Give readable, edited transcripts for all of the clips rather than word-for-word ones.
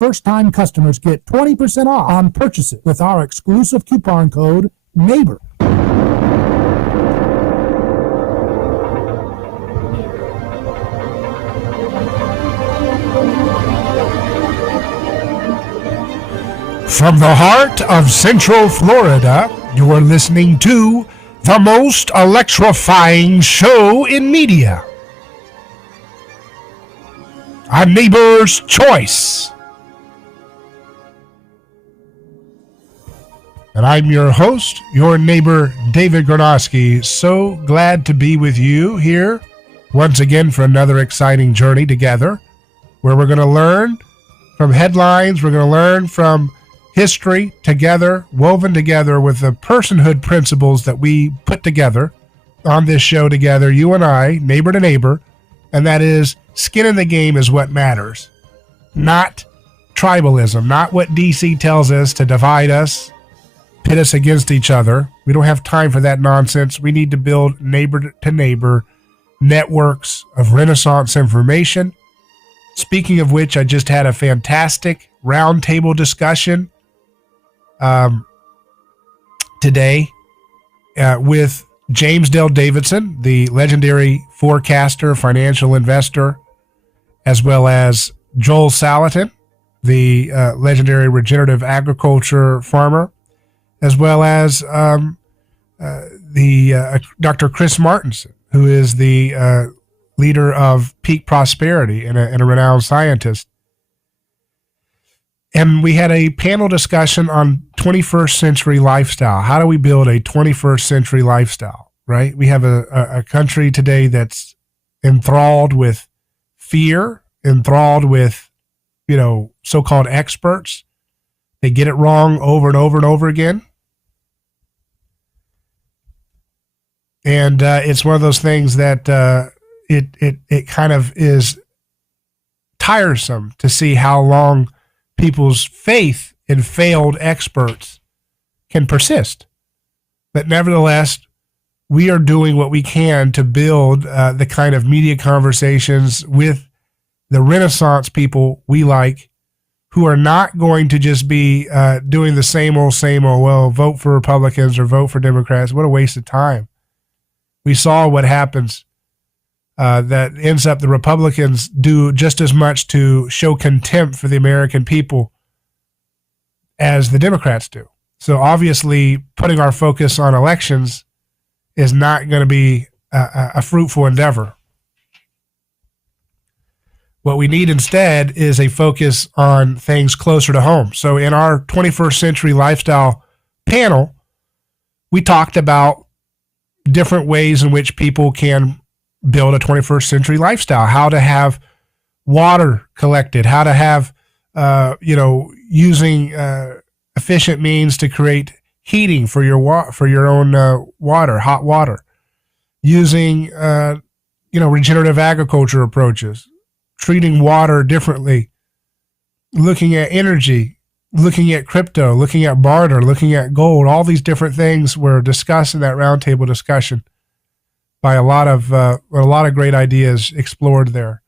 First-time customers get 20% off on purchases with our exclusive coupon code NEIGHBOR. From the heart of Central Florida, you are listening to the most electrifying show in media. A Neighbor's Choice. And I'm your host, your neighbor, David Gronowski. So glad to be with you here once again for another exciting journey together, where we're going to learn from headlines, we're going to learn from history together, woven together with the personhood principles that we put together on this show together, you and I, neighbor to neighbor, and that is skin in the game is what matters, not tribalism, not what DC tells us to divide us, pit us against each other. We don't have time for that nonsense. We need to build neighbor to neighbor networks of Renaissance information. Speaking of which, I just had a fantastic roundtable discussion today with James Dale Davidson, the legendary forecaster, financial investor, as well as Joel Salatin, the legendary regenerative agriculture farmer, as well as Dr. Chris Martenson, who is the leader of Peak Prosperity and a renowned scientist. And we had a panel discussion on 21st century lifestyle. How do we build a 21st century lifestyle, right? We have a country today that's enthralled with fear, enthralled with, so-called experts. They get it wrong over and over and over again. And it's one of those things that it kind of is tiresome to see how long people's faith in failed experts can persist. But nevertheless, we are doing what we can to build the kind of media conversations with the Renaissance people we like, who are not going to just be doing the same old, well, vote for Republicans or vote for Democrats. What a waste of time. We saw what happens that ends up the Republicans do just as much to show contempt for the American people as the Democrats do. So obviously putting our focus on elections is not going to be a fruitful endeavor. What we need instead is a focus on things closer to home. So in our 21st century lifestyle panel, we talked about different ways in which people can build a 21st century lifestyle, how to have water collected, how to have, using efficient means to create heating for your own water, hot water, using, regenerative agriculture approaches, treating water differently, looking at energy, looking at crypto, looking at barter, looking at gold. All these different things were discussed in that roundtable discussion by a lot of great ideas explored there.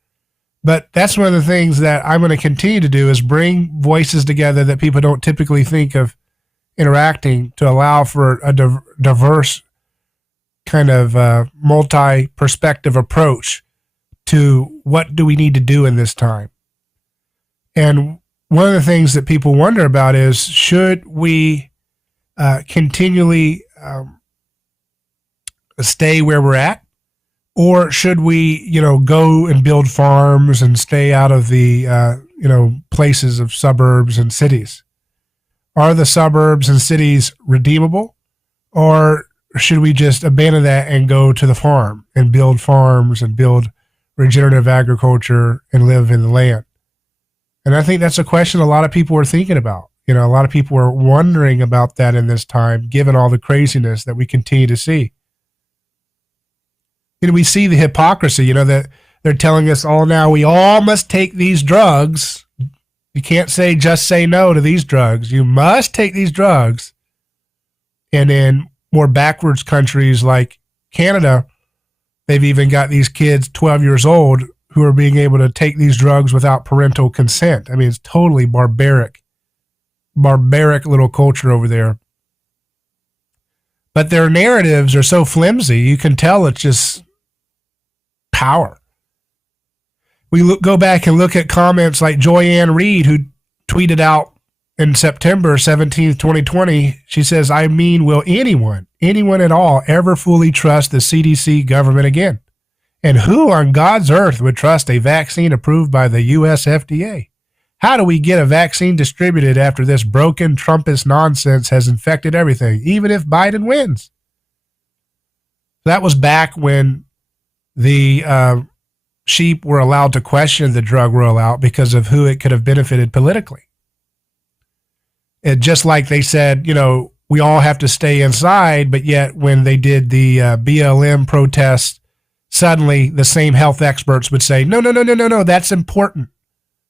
But that's one of the things that I'm going to continue to do is bring voices together that people don't typically think of interacting, to allow for a diverse kind of multi-perspective approach to what do we need to do in this time. And one of the things that people wonder about is, should we continually stay where we're at, or should we, go and build farms and stay out of the, places of suburbs and cities? Are the suburbs and cities redeemable, or should we just abandon that and go to the farm and build farms and build regenerative agriculture and live in the land? And I think that's a question a lot of people are thinking about. A lot of people are wondering about that in this time, given all the craziness that we continue to see. We see the hypocrisy, that they're telling us all now, we all must take these drugs. You can't just say no to these drugs. You must take these drugs. And in more backwards countries like Canada, they've even got these kids 12 years old who are being able to take these drugs without parental consent. I mean, it's totally barbaric little culture over there. But their narratives are so flimsy, you can tell it's just power. We go back and look at comments like Joyanne Reed, who tweeted out in September 17th, 2020, she says, I mean, will anyone at all ever fully trust the CDC government again? And who on God's earth would trust a vaccine approved by the U.S. FDA? How do we get a vaccine distributed after this broken Trumpist nonsense has infected everything, even if Biden wins? That was back when the sheep were allowed to question the drug rollout because of who it could have benefited politically. And just like they said, we all have to stay inside, but yet when they did the BLM protests, suddenly the same health experts would say, no, that's important.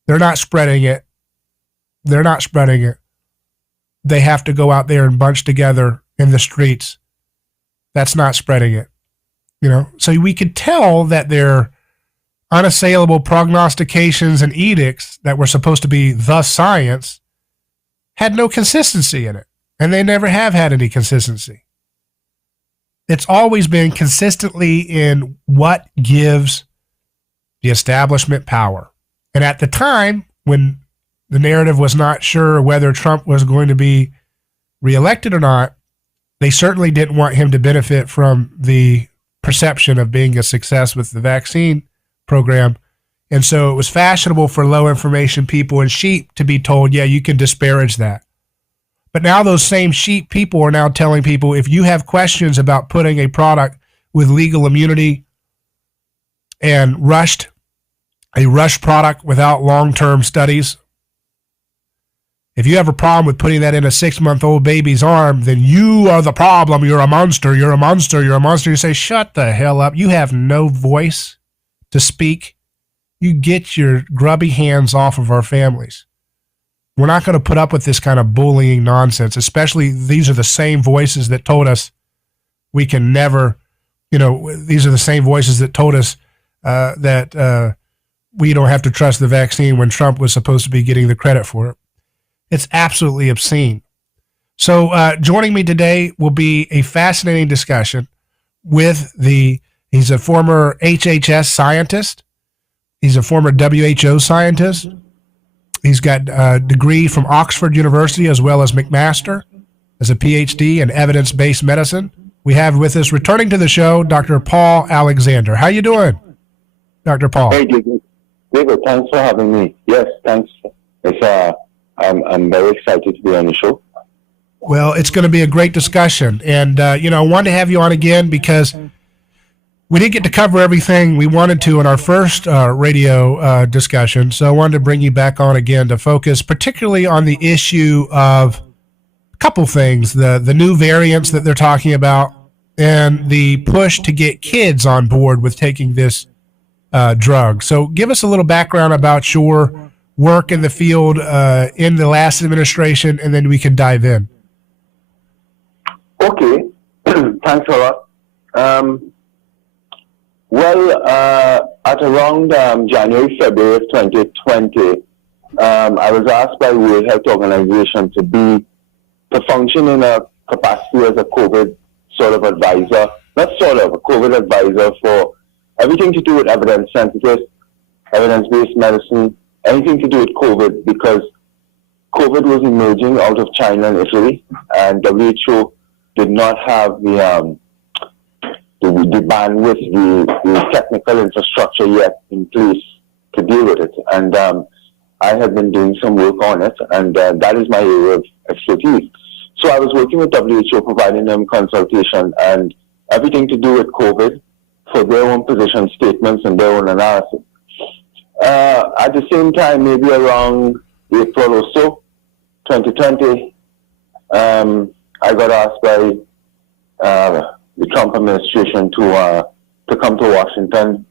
They're not spreading it. They have to go out there and bunch together in the streets. That's not spreading it. So we could tell that their unassailable prognostications and edicts that were supposed to be the science had no consistency in it. And they never have had any consistency. It's always been consistently in what gives the establishment power. And at the time, when the narrative was not sure whether Trump was going to be reelected or not, they certainly didn't want him to benefit from the perception of being a success with the vaccine program. And so it was fashionable for low information people and sheep to be told, yeah, you can disparage that. But now those same sheep people are now telling people, if you have questions about putting a product with legal immunity and a rushed product without long-term studies, if you have a problem with putting that in a 6-month-old baby's arm, then you are the problem. You're a monster. You're a monster. You're a monster. You say, shut the hell up. You have no voice to speak. You get your grubby hands off of our families. We're not going to put up with this kind of bullying nonsense, especially these are the same voices that told us we can never, these are the same voices that told us that we don't have to trust the vaccine when Trump was supposed to be getting the credit for it. It's absolutely obscene. So joining me today will be a fascinating discussion with he's a former HHS scientist. He's a former WHO scientist. He's got a degree from Oxford University as well as McMaster as a PhD in evidence-based medicine. We have with us, returning to the show, Dr. Paul Alexander. How you doing, Dr. Paul? Hey, David, thanks for having me. Yes, thanks. I'm very excited to be on the show. Well, it's going to be a great discussion. And, I wanted to have you on again because we didn't get to cover everything we wanted to in our first radio discussion. So I wanted to bring you back on again to focus particularly on the issue of a couple things, the new variants that they're talking about and the push to get kids on board with taking this drug. So give us a little background about your work in the field in the last administration, and then we can dive in. Okay. Thanks a lot. At around January, February of 2020, I was asked by the World Health Organization to function in a capacity as a COVID sort of advisor, not sort of, a COVID advisor for everything to do with evidence-sensitive, evidence-based medicine, anything to do with COVID, because COVID was emerging out of China and Italy, and WHO did not have the bandwidth, the technical infrastructure yet in place to deal with it. And I had been doing some work on it, and that is my area of expertise. So I was working with WHO, providing them consultation and everything to do with COVID for their own position statements and their own analysis. At the same time, maybe around April or so, 2020, I got asked by the Trump administration to come to Washington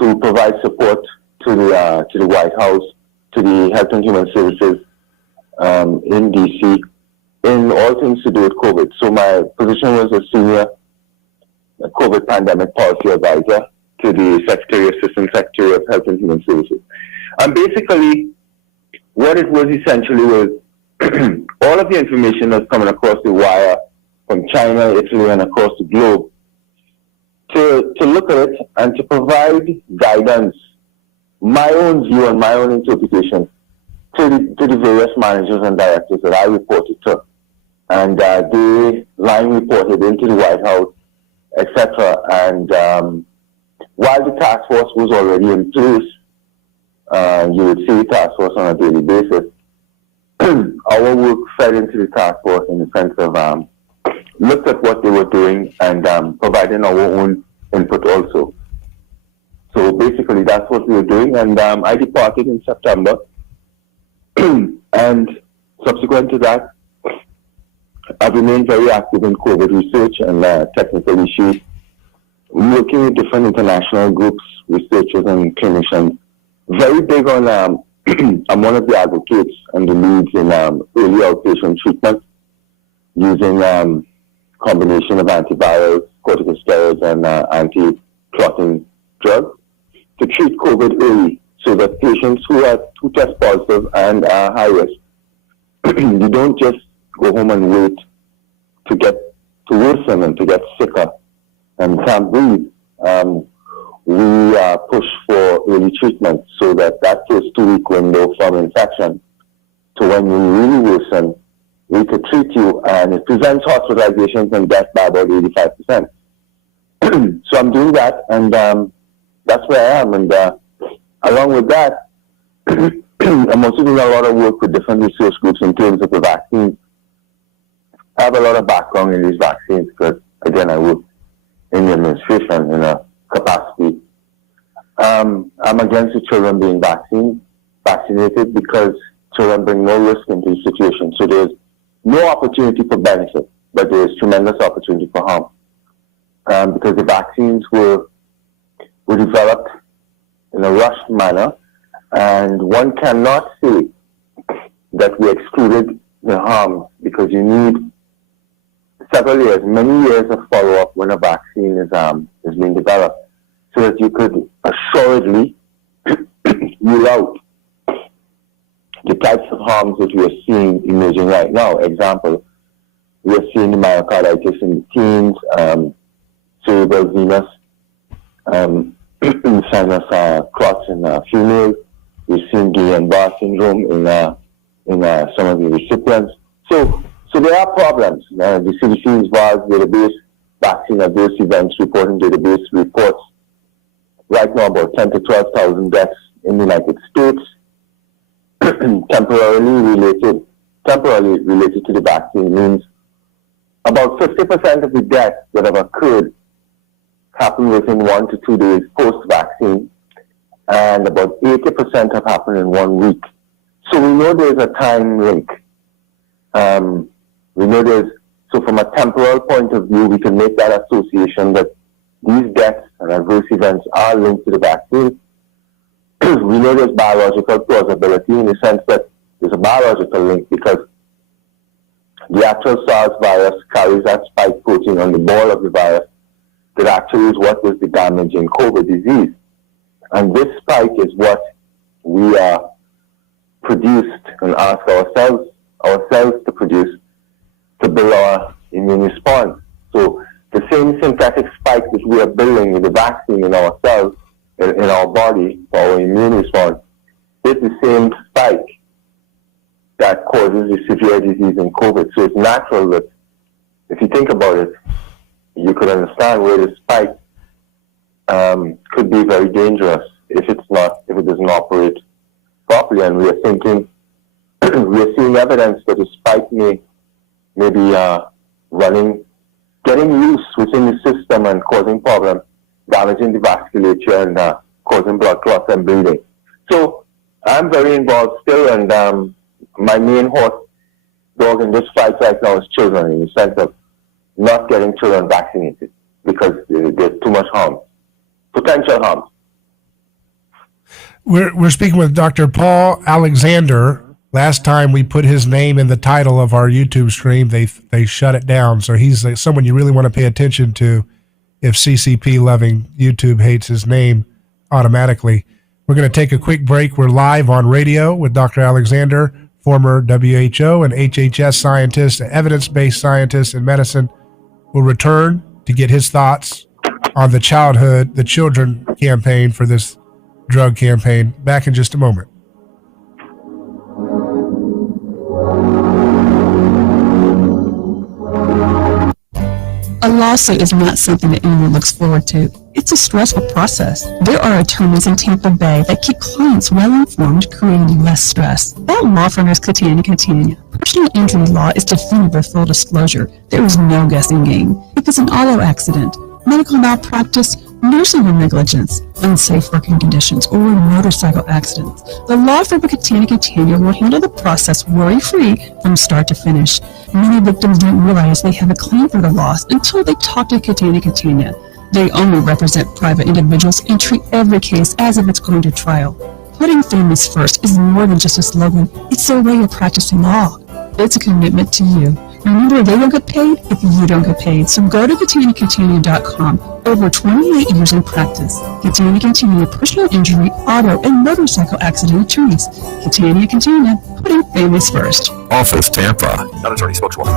to provide support to the White House, to the Health and Human Services in DC, in all things to do with COVID. So my position was a senior COVID pandemic policy advisor, to the Assistant Secretary of Health and Human Services. And basically, what it was essentially was all of the information that's coming across the wire from China, Italy, and across the globe, to look at it and to provide guidance, my own view and my own interpretation to the various managers and directors that I reported to. And they line reported into the White House, etc. And while the task force was already in place, you would see the task force on a daily basis. Our work fed into the task force in the sense of looked at what they were doing and providing our own input also. So basically that's what we were doing, and I departed in September. And subsequent to that, I've remained very active in COVID research and technical issues, working with different international groups, researchers and clinicians. Very big on, I'm one of the advocates and the leads in early outpatient treatment using combination of antivirals, corticosteroids, and anti-clotting drugs to treat COVID early, so that patients who test positive and are high risk, you don't just go home and wait to worsen and to get sicker and can't breathe. We push for early treatment so that first 2-week window from infection to when you really worsen, we could treat you, and it prevents hospitalizations and death by about 85%. So I'm doing that, and that's where I am. And along with that, I'm also doing a lot of work with different research groups in terms of the vaccines. I have a lot of background in these vaccines because, again, I work in the administration in a capacity. I'm against the children being vaccinated because children bring no risk into the situation. So there's no opportunity for benefit, but there's tremendous opportunity for harm. Because the vaccines were developed in a rushed manner, and one cannot say that we excluded the harm because you need several years, many years of follow-up when a vaccine is being developed, so that you could assuredly rule out the types of harms that we are seeing emerging right now. Example, we are seeing the myocarditis in the teens, cerebral venous sinus clots in females. We've seen Guillain-Barré syndrome in some of the recipients. So there are problems. The CDC's VARS database, vaccine adverse events reporting database, reports right now about 10 to 12,000 deaths in the United States, temporarily related to the vaccine. Means about 50% of the deaths that have occurred happen within 1 to 2 days post-vaccine, and about 80% have happened in 1 week. So we know there's a time link. So from a temporal point of view, we can make that association that these deaths and adverse events are linked to the vaccine. We know there's biological plausibility in the sense that there's a biological link because the actual SARS virus carries that spike protein on the ball of the virus that actually is what was the damage in COVID disease. And this spike is what we are produced and ask ourselves to produce to build our immune response. So the same synthetic spike that we are building with the vaccine in our cells, in our body for our immune response, is the same spike that causes the severe disease in COVID. So it's natural that if you think about it, you could understand where the spike could be very dangerous if it doesn't operate properly. And we are seeing evidence that the spike may be getting loose within the system and causing problems, damaging the vasculature and causing blood clots and bleeding. So I'm very involved still, and my main horse dog in this fight right now is children, in the sense of not getting children vaccinated because there's too much harm, potential harm. We're speaking with Dr. Paul Alexander. Last time we put his name in the title of our YouTube stream, they shut it down. So he's someone you really want to pay attention to if CCP loving YouTube hates his name automatically. We're going to take a quick break. We're live on radio with Dr. Alexander, former WHO and HHS scientist, evidence-based scientist in medicine. We'll return to get his thoughts on the children campaign for this drug campaign. Back in just a moment. A lawsuit is not something that anyone looks forward to. It's a stressful process. There are attorneys in Tampa Bay that keep clients well informed, creating less stress. That law firm is Catania. Personal injury law is definitive with full disclosure. There is no guessing game. If it's an auto accident, medical malpractice, nursing home negligence, unsafe working conditions, or motorcycle accidents, the law firm of Catania will handle the process worry-free from start to finish. Many victims don't realize they have a claim for the loss until they talk to Catania. They only represent private individuals and treat every case as if it's going to trial. Putting families first is more than just a slogan. It's their way of practicing law. It's a commitment to you. Remember, they don't get paid if you don't get paid. So go to CataniaCatania.com. Over 28 years in practice. Catania, personal injury, auto, and motorcycle accident attorneys. Catania, putting families first. Office Tampa. Not attorney spokeswoman.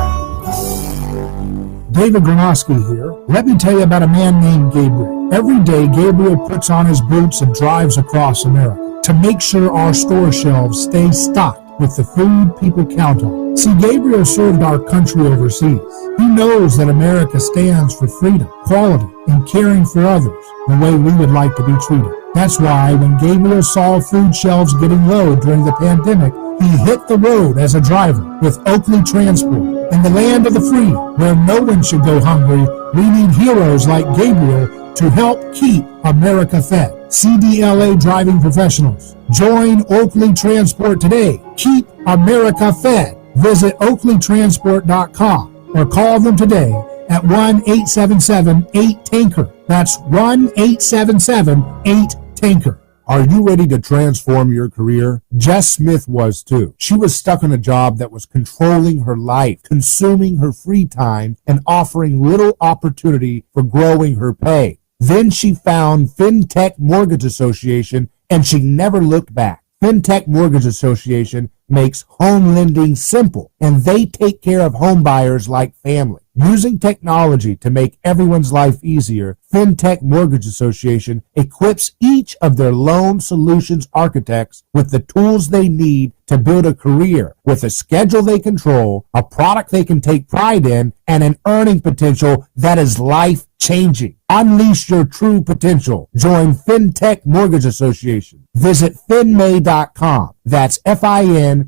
David Gronowski here. Let me tell you about a man named Gabriel. Every day, Gabriel puts on his boots and drives across America to make sure our store shelves stay stocked with the food people count on. See, Gabriel served our country overseas. He knows that America stands for freedom, quality, and caring for others the way we would like to be treated. That's why when Gabriel saw food shelves getting low during the pandemic, he hit the road as a driver with Oakley Transport. In the land of the free, where no one should go hungry, we need heroes like Gabriel to help keep America fed. CDLA driving professionals. Join Oakley Transport today. Keep America fed. Visit oakleytransport.com or call them today at 1-877-8-TANKER. That's 1-877-8-TANKER. Are you ready to transform your career? Jess Smith was too. She was stuck in a job that was controlling her life, consuming her free time, and offering little opportunity for growing her pay. Then she found FinTech Mortgage Association, and she never looked back. FinTech Mortgage Association makes home lending simple, and they take care of home buyers like family. Using technology to make everyone's life easier, FinTech Mortgage Association equips each of their loan solutions architects with the tools they need to build a career with a schedule they control, a product they can take pride in, and an earning potential that is life-changing. Unleash your true potential. Join FinTech Mortgage Association. Visit finmay.com. That's FINMAE.com.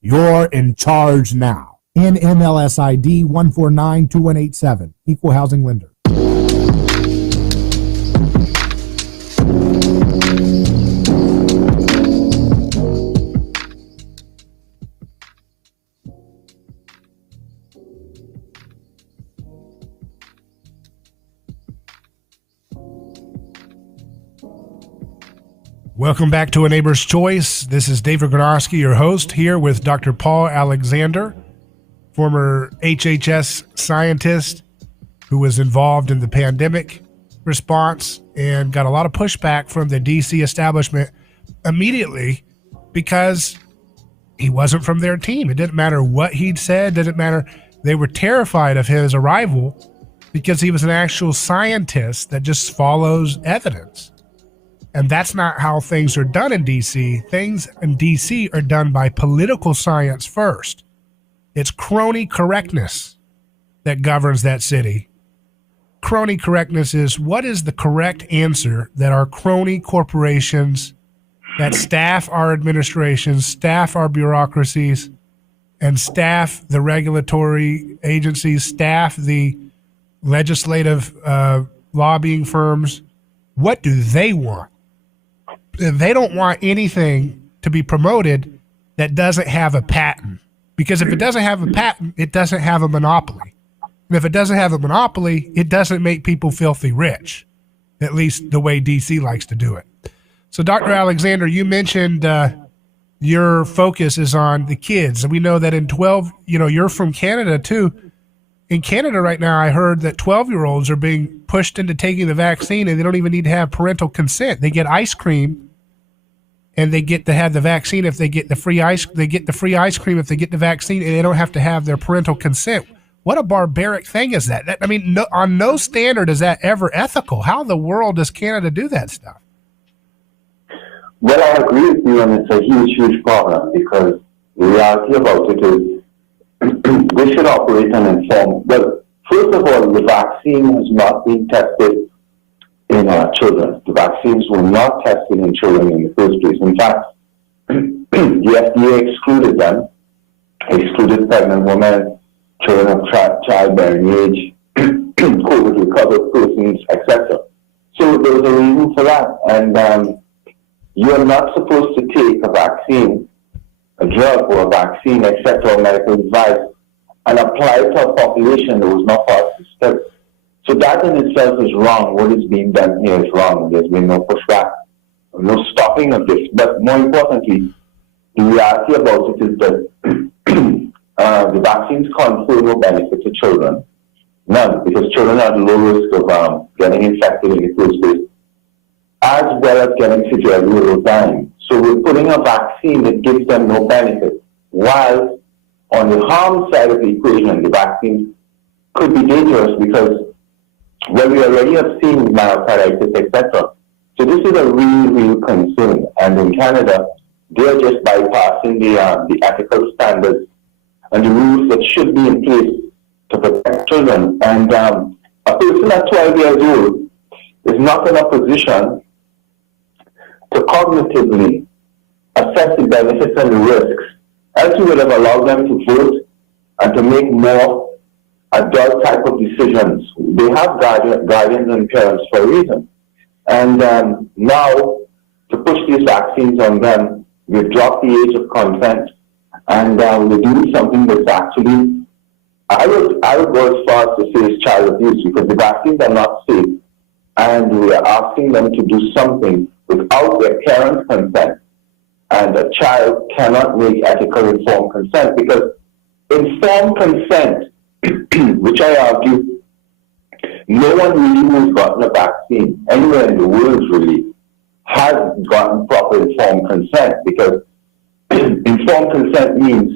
You're in charge now. NMLS ID 1492187. Equal housing lender. Welcome back to A Neighbor's Choice. This is David Gronowski, your host, here with Dr. Paul Alexander, former HHS scientist who was involved in the pandemic response and got a lot of pushback from the DC establishment immediately because he wasn't from their team. It didn't matter what he'd said, didn't matter. They were terrified of his arrival because he was an actual scientist that just follows evidence. And that's not how things are done in DC. Things in DC are done by political science first. It's crony correctness that governs that city. Crony correctness is what is the correct answer that our crony corporations that staff our administrations, staff our bureaucracies, and staff the regulatory agencies, staff the legislative lobbying firms. What do they want? They don't want anything to be promoted that doesn't have a patent. Because if it doesn't have a patent, it doesn't have a monopoly. And if it doesn't have a monopoly, it doesn't make people filthy rich, at least the way DC likes to do it. So, Dr. Alexander, you mentioned your focus is on the kids. And we know that in 12, you're from Canada too. in Canada right now, I heard that 12-year-olds are being pushed into taking the vaccine, and they don't even need to have parental consent. They get ice cream, and they get to have the vaccine if they get the free ice. They get the free ice cream if they get the vaccine, and they don't have to have their parental consent. What a barbaric thing is that? I mean, on no standard is that ever ethical. How in the world does Canada do that stuff? Well, I agree with you, and it's a huge, huge problem because the reality about it is they should operate and inform. Well, first of all, the vaccine has not been tested in children. The vaccines were not tested in children in the first place. In fact, the FDA excluded them, excluded pregnant women, children of childbearing age, COVID recovered persons, etc. So there's a reason for that. And you are not supposed to take a vaccine, a drug or a vaccine, except for medical advice, and apply it to a population that was not part of the study. So that in itself is wrong. What is being done here is wrong. There's been no pushback, no stopping of this. But more importantly, the reality about it is that the vaccines confer no benefit to children. None, because children are at low risk of getting infected in the first place, as well as getting severely ill or dying. So we're putting a vaccine that gives them no benefit, while on the harm side of the equation, the vaccine could be dangerous because, well, we already have seen myocarditis, etc. So this is a real, real concern. And in Canada, they're just bypassing the ethical standards and the rules that should be in place to protect children. And a person at 12 years old is not in a position to cognitively assess the benefits and the risks, else we would have allowed them to vote and to make more adult type of decisions. They have guardians and parents for a reason. And now, to push these vaccines on them, we've dropped the age of consent, and we're doing something that's actually, I would go as far as to say is child abuse, because the vaccines are not safe, and we are asking them to do something without their parents' consent. And a child cannot make ethical informed consent, because informed consent, which I argue, no one really who's gotten a vaccine anywhere in the world really has gotten proper informed consent, because informed consent means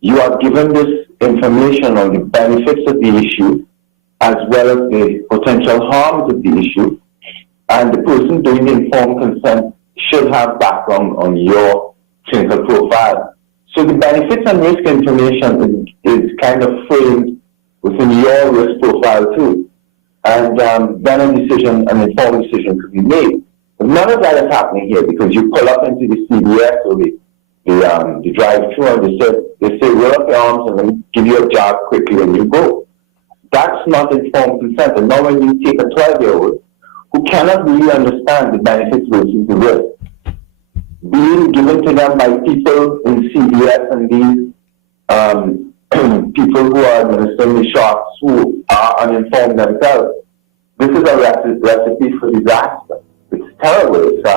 you are given this information on the benefits of the issue as well as the potential harms of the issue, and the person doing the informed consent should have background on your clinical profile. So the benefits and risk information is kind of framed within your risk profile too. And then an informed decision could be made. But none of that is happening here, because you pull up into the CVS or the drive-thru and they say roll up your arms and then give you a jab quickly and you go. That's not informed consent. And now when you take a 12-year-old who cannot really understand the benefits versus the risk, being given to them by people in CVS and these people who are administering the shots who are uninformed themselves, this is a recipe for disaster. It's terrible. It's,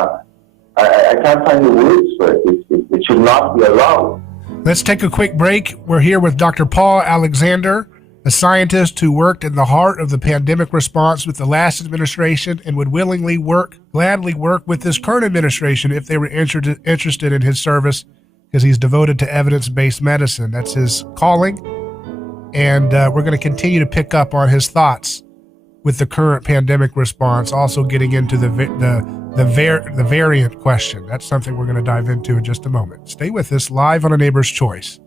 I can't find the words for it. It should not be allowed. Let's take a quick break. We're here with Dr. Paul Alexander, a scientist who worked in the heart of the pandemic response with the last administration and would gladly work with this current administration if they were interested in his service, because he's devoted to evidence-based medicine. That's his calling. And we're going to continue to pick up on his thoughts with the current pandemic response, also getting into the variant question. That's something we're going to dive into in just a moment. Stay with us live on A Neighbor's Choice.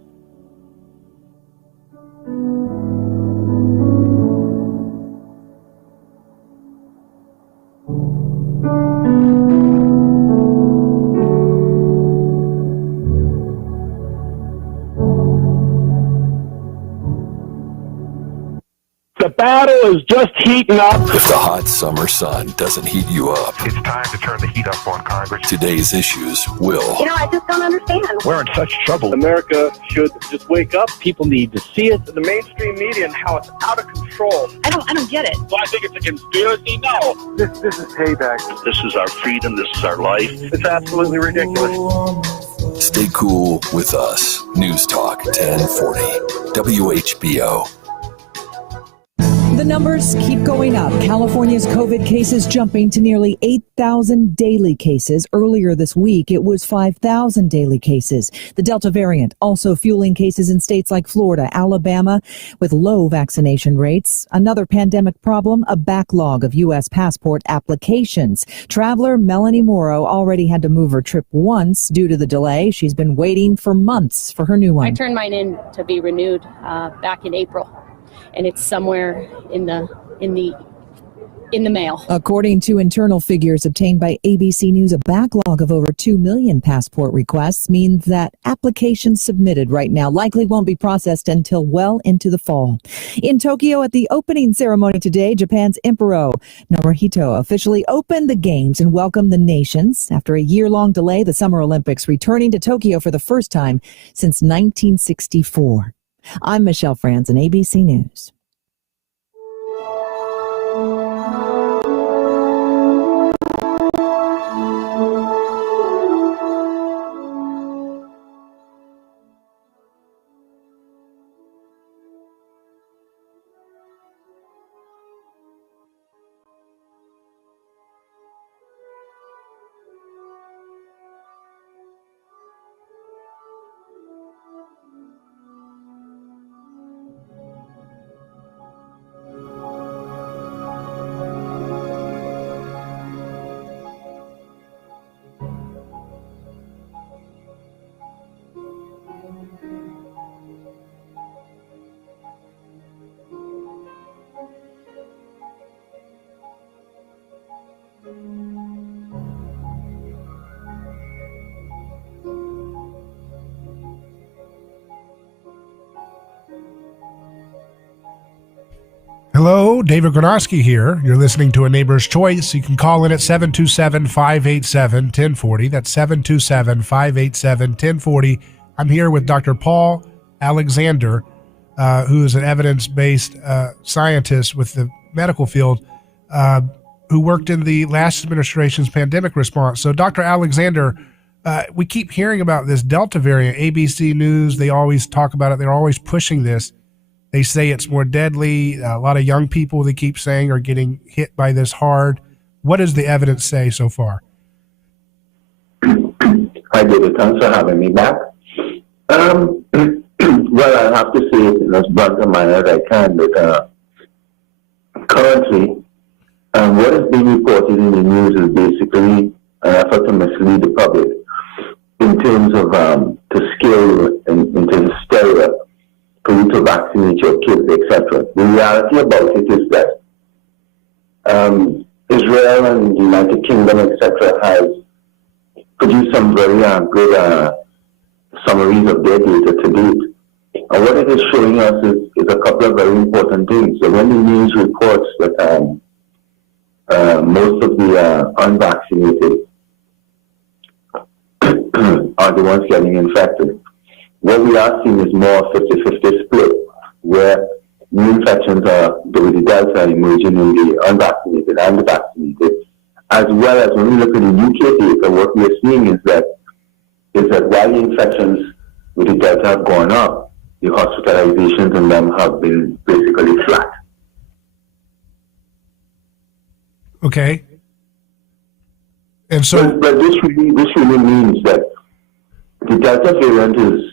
The battle is just heating up. If the hot summer sun doesn't heat you up, it's time to turn the heat up on Congress. Today's issues will. I just don't understand. We're in such trouble. America should just wake up. People need to see it. The mainstream media and how it's out of control. I don't get it. So I think it's a conspiracy. No. This is payback. This is our freedom. This is our life. It's absolutely ridiculous. Stay cool with us. News Talk 1040. WHBO. The numbers keep going up. California's COVID cases jumping to nearly 8,000 daily cases. Earlier this week, it was 5,000 daily cases. The Delta variant also fueling cases in states like Florida, Alabama, with low vaccination rates. Another pandemic problem, a backlog of U.S. passport applications. Traveler Melanie Morrow already had to move her trip once due to the delay. She's been waiting for months for her new one. I turned mine in to be renewed back in April. And it's somewhere in the mail. According to internal figures obtained by ABC News, a backlog of over 2 million passport requests means that applications submitted right now likely won't be processed until well into the fall. In Tokyo at the opening ceremony today, Japan's Emperor Naruhito officially opened the games and welcomed the nations. After a year-long delay, the Summer Olympics returning to Tokyo for the first time since 1964. I'm Michelle Franzen, ABC News. Hello, David Gronowski here. You're listening to A Neighbor's Choice. You can call in at 727-587-1040. That's 727-587-1040. I'm here with Dr. Paul Alexander, who is an evidence-based scientist with the medical field, who worked in the last administration's pandemic response. So, Dr. Alexander, we keep hearing about this Delta variant. ABC News, they always talk about it. They're always pushing this. They say it's more deadly. A lot of young people, they keep saying, are getting hit by this hard. What does the evidence say so far? Hi, David. Thanks for having me back. Well, I have to say it in as blunt a manner as I can, but currently, what is being reported in the news is basically an effort to mislead the public in terms of to scare you, in terms of hysteria, for you to vaccinate your kids, etc. The reality about it is that Israel and the United Kingdom, etc., has produced some very good summaries of their data to date. And what it is showing us is a couple of very important things. So when the news reports that most of the unvaccinated are the ones getting infected, what we are seeing is more 50-50 split, where new infections are with the Delta emerging in the unvaccinated and the vaccinated, as well as when we look at the UK data, what we are seeing is that while the infections with the Delta have gone up, the hospitalizations in them have been basically flat. Okay. And so, but this really means that the Delta variant is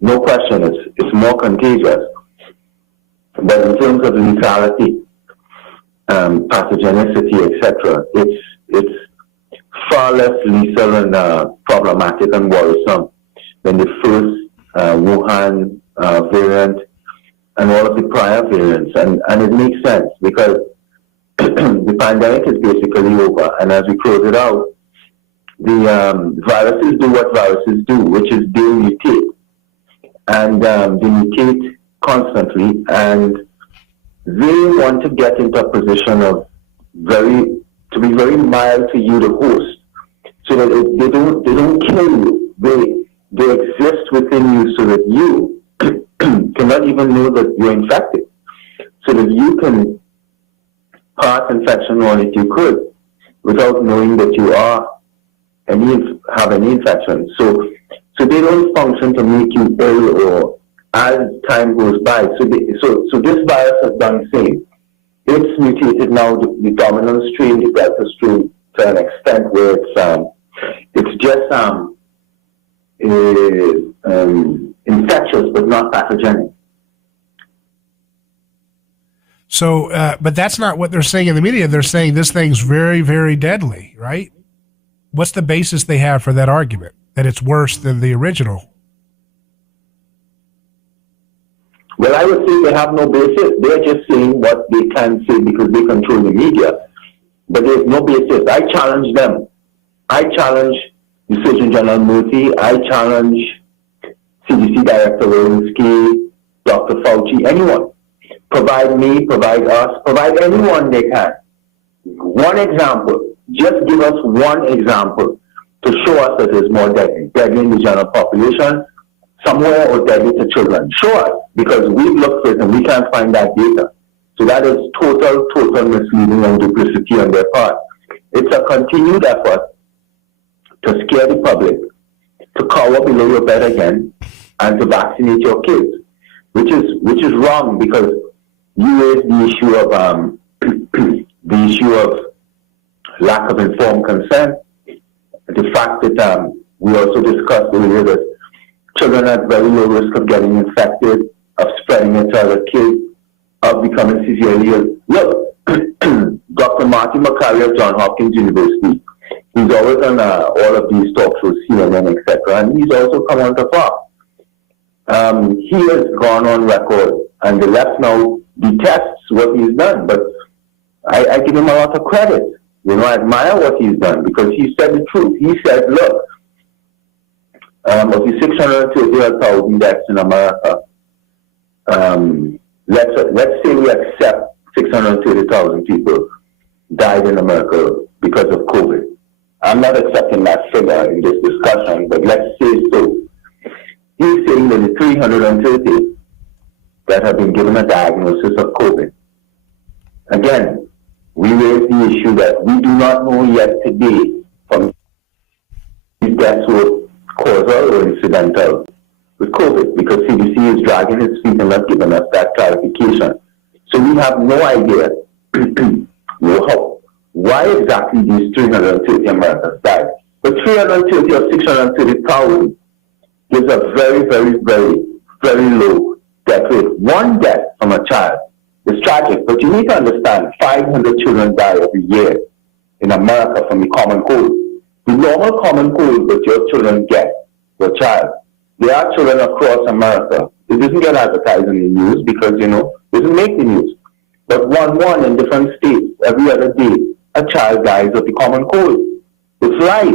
no question, it's more contagious. But in terms of lethality, pathogenicity, etc., it's far less lethal and problematic and worrisome than the first Wuhan variant and all of the prior variants. And it makes sense because the pandemic is basically over. And as we close it out, the viruses do what viruses do, which is they mutate. And they mutate constantly, and they want to get into a position of to be very mild to you, the host, so that they don't kill you. They exist within you so that you cannot even know that you're infected, so that you can pass infection on if you could, without knowing that you have any infection. So they don't function to make you ill or as time goes by. So this virus has done the same. It's mutated now, the dominant strain, the Delta strain, to an extent where it's just infectious but not pathogenic. So, but that's not what they're saying in the media. They're saying this thing's very, very deadly, right? What's the basis they have for that argument, that it's worse than the original? Well, I would say they have no basis. They're just saying what they can say because they control the media. But there's no basis. I challenge them. I challenge the Surgeon General Murthy. I challenge CDC Director Walensky, Dr. Fauci, anyone. Provide me, provide us, provide anyone they can. One example. Just give us one example to show us that it's more deadly in the general population, somewhere, or deadly to children. Show us, because we've looked for it and we can't find that data. So that is total misleading and duplicity on their part. It's a continued effort to scare the public, to cower below your bed again, and to vaccinate your kids, which is wrong, because you raised the issue of lack of informed consent. The fact that we also discussed earlier that children are at very low risk of getting infected, of spreading it to other kids, of becoming severely ill. Look, Dr. Martin Makary of Johns Hopkins University, he's always on all of these talk shows, CNN, etc., and he's also come on to Fox. He has gone on record, and the left now detests what he's done, but I give him a lot of credit. You know, I admire what he's done, because he said the truth. He said, look, of the 630,000 deaths in America, let's say we accept 630,000 people died in America because of COVID. I'm not accepting that figure in this discussion, but let's say so. He's saying that the 330 that have been given a diagnosis of COVID. Again, we raise the issue that we do not know yet today from these deaths were causal or incidental with COVID, because CDC is dragging its feet and not giving us that clarification. So we have no idea why exactly these 330 Americans died. But 330 or 630,000 gives a very, very, very, very low death rate. One death from a child is tragic, but you need to understand 500 children die every year in America from the common cold. The normal common cold that your children get, your child, there are children across America. It doesn't get advertised in the news because, it doesn't make the news. But one in different states, every other day, a child dies of the common cold. It's life.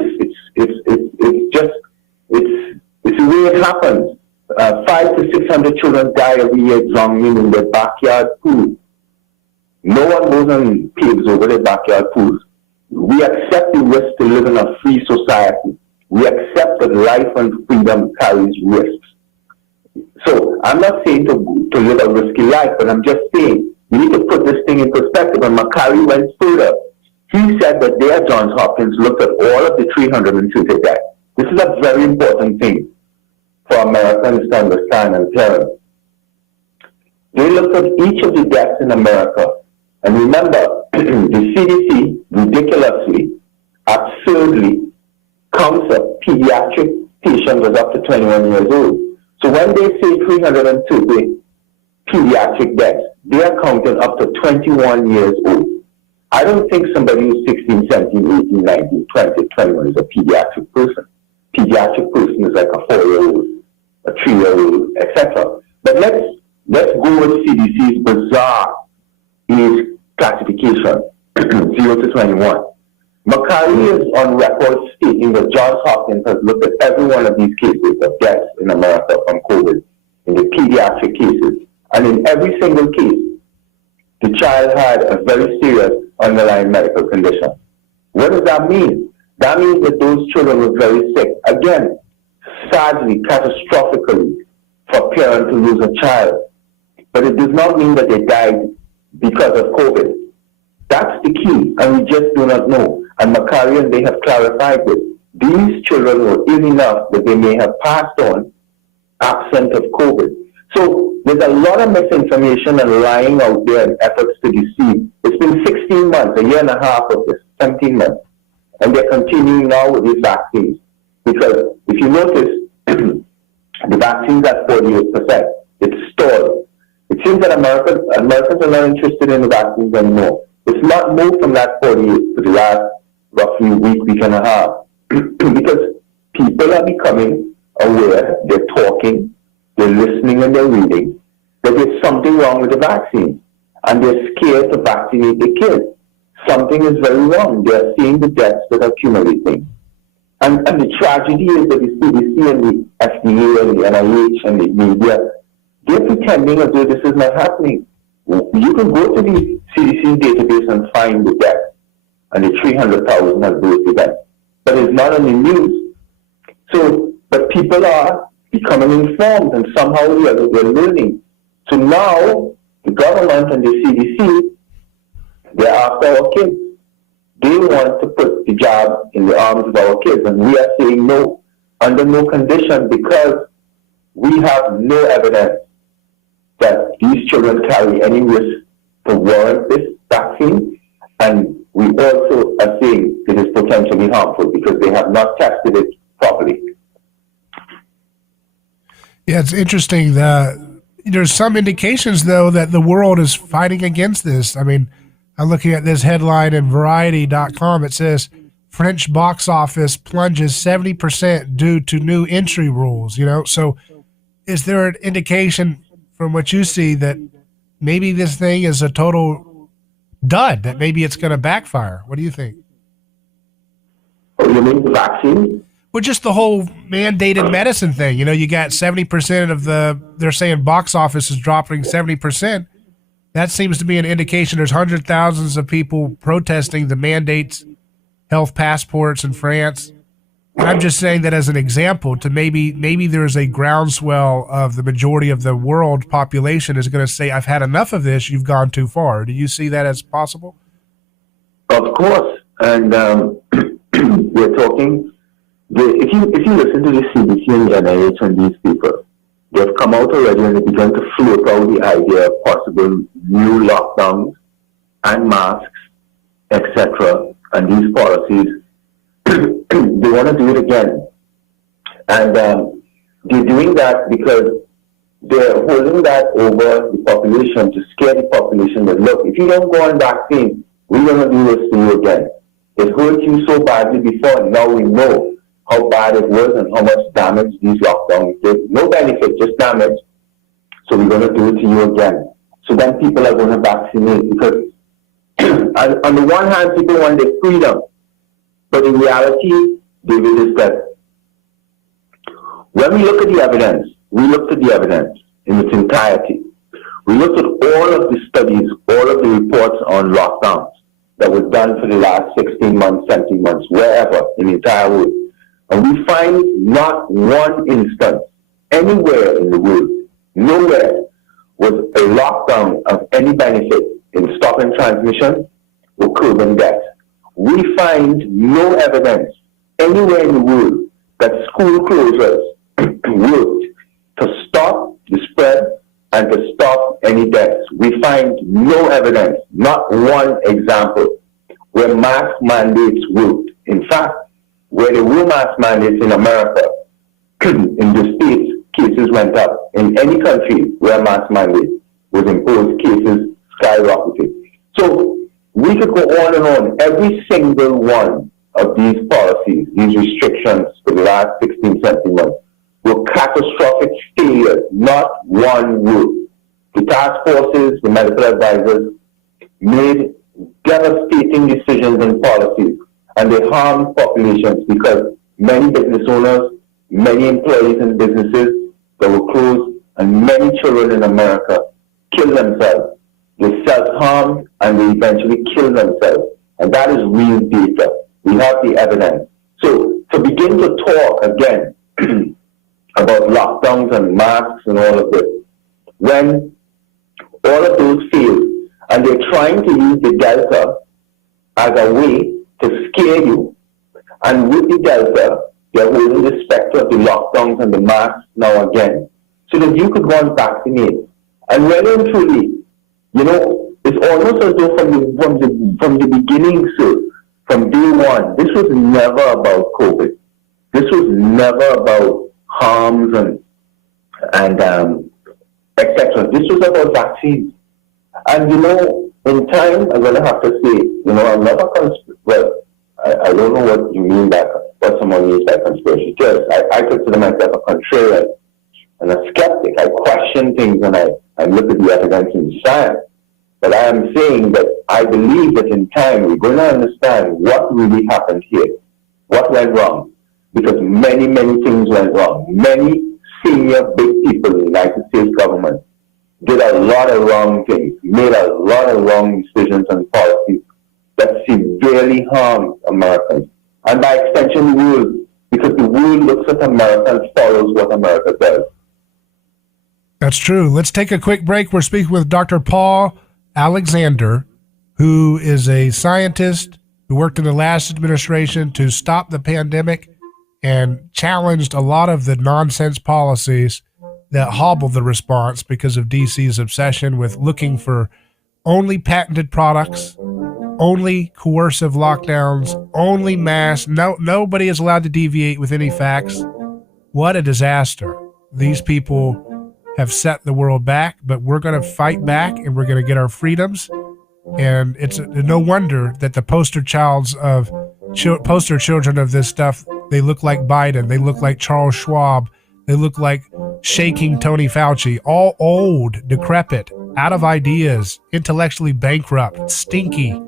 It's the way it happens. 500 to 600 children die every year drowning in their backyard pool. No one goes and paves over their backyard pools. We accept the risk to live in a free society. We accept that life and freedom carries risks. So I'm not saying to live a risky life, but I'm just saying we need to put this thing in perspective. And Makary went further. He said that they at Johns Hopkins looked at all of the 330 deaths. This is a very important thing for Americans to understand and tell. They looked at each of the deaths in America. And remember, the CDC ridiculously, absurdly, counts a pediatric patient as up to 21 years old. So when they say 330 pediatric deaths, they are counting up to 21 years old. I don't think somebody who's 16, 17, 18, 19, 20, 21 is a pediatric person. Pediatric person is like a 4-year-old, a 3-year-old, etc. But let's go with CDC's bizarre age classification, 0 to 21. Makary is on record stating that Johns Hopkins has looked at every one of these cases of deaths in America from COVID, in the pediatric cases, and in every single case, the child had a very serious underlying medical condition. What does that mean? That means that those children were very sick. Again, sadly, catastrophically, for a parent to lose a child. But it does not mean that they died because of COVID. That's the key, and we just do not know. And Makary and they have clarified this. These children were ill enough that they may have passed on absent of COVID. So there's a lot of misinformation and lying out there and efforts to deceive. It's been 16 months, a year and a half of this, 17 months. And they're continuing now with these vaccines. Because if you notice, the vaccines at 48%. It's stalled. It seems that Americans are not interested in the vaccines anymore. It's not moved from that 48 for the last roughly week and a half. Because people are becoming aware, they're talking, they're listening and they're reading, that there's something wrong with the vaccine. And they're scared to vaccinate their kids. Something is very wrong. They're seeing the deaths that are accumulating. And the tragedy is that the CDC and the FDA and the NIH and the media, they're pretending as though this is not happening. You can go to the CDC database and find the deaths and the 300,000 of those events. But it's not on the news. So, but people are becoming informed and somehow or the other they're learning. So now, the government and the CDC, they're after our kids. They want to put the jab in the arms of our kids, and we are saying no, under no condition, because we have no evidence that these children carry any risk to warrant this vaccine, and we also are saying it is potentially harmful because they have not tested it properly. Yeah, it's interesting. There's some indications, though, that the world is fighting against this. I mean, I'm looking at this headline in Variety.com. It says, French box office plunges 70% due to new entry rules. So is there an indication from what you see that maybe this thing is a total dud, that maybe it's going to backfire? What do you think? Oh, you mean the vaccine? Well, just the whole mandated medicine thing. You got 70% of they're saying box office is dropping 70%. That seems to be an indication there's hundreds of thousands of people protesting the mandates, health passports in France. And I'm just saying that as an example to maybe there's a groundswell of the majority of the world population is going to say, I've had enough of this, you've gone too far. Do you see that as possible? Of course. And we're talking, if you listen to the CDC and the NIH and these people, they've come out already and they began to float out the idea of possible new lockdowns and masks, etc. And these policies, they want to do it again. And they're doing that because they're holding that over the population to scare the population that, look, if you don't go on vaccine, we're going to do this to you again. It hurt you so badly before, and now we know how bad it was and how much damage these lockdowns did. No benefit, just damage. So we're going to do it to you again. So then people are going to vaccinate because on the one hand, people want their freedom. But in reality, David, is that when we look at the evidence, we looked at the evidence in its entirety. We looked at all of the studies, all of the reports on lockdowns that was done for the last 16 months, 17 months, wherever in the entire world. And we find not one instance anywhere in the world, nowhere, was a lockdown of any benefit in stopping transmission or curbing death. We find no evidence anywhere in the world that school closures worked to stop the spread and to stop any deaths. We find no evidence, not one example, where mask mandates worked. In fact, where there were mask mandates in America, in the States, cases went up. In any country where mask mandate was imposed, cases skyrocketed. So we could go on and on. Every single one of these policies, these restrictions for the last 16, 17 months, were catastrophic failures, not one worked. The task forces, the medical advisors made devastating decisions and policies, and they harmed populations because many business owners, many employees in businesses that were closed, and many children in America killed themselves. They self-harmed and they eventually killed themselves. And that is real data. We have the evidence. So to begin to talk again about lockdowns and masks and all of this, when all of those fail, and they're trying to use the Delta as a way to scare you, and with the Delta, they're holding the specter of the lockdowns and the masks now again. so that you could go and vaccinate. And really and truly, it's almost as though from the beginning, sir, from day one, this was never about COVID. This was never about harms and etc. This was about vaccines. And in time, I'm going to have to say, I'm not a I don't know what you mean by what someone means by conspiracy theorist. I consider myself a contrarian and a skeptic. I question things and I look at the evidence in science. But I am saying that I believe that in time we're going to understand what really happened here, what went wrong, because many, many things went wrong. Many senior big people in the United States government did a lot of wrong things, made a lot of wrong decisions and policies that severely harmed Americans. And by extension, the world, because the world looks at America and follows what America does. That's true. Let's take a quick break. We're speaking with Dr. Paul Alexander, who is a scientist who worked in the last administration to stop the pandemic and challenged a lot of the nonsense policies that hobbled the response because of DC's obsession with looking for only patented products, only coercive lockdowns, only masks. Nobody is allowed to deviate with any facts. What a disaster. These people have set the world back, but we're going to fight back and we're going to get our freedoms. And it's no wonder that the poster children of this stuff, they look like Biden, they look like Charles Schwab, they look like shaking Tony Fauci, all old, decrepit, out of ideas, intellectually bankrupt, stinky,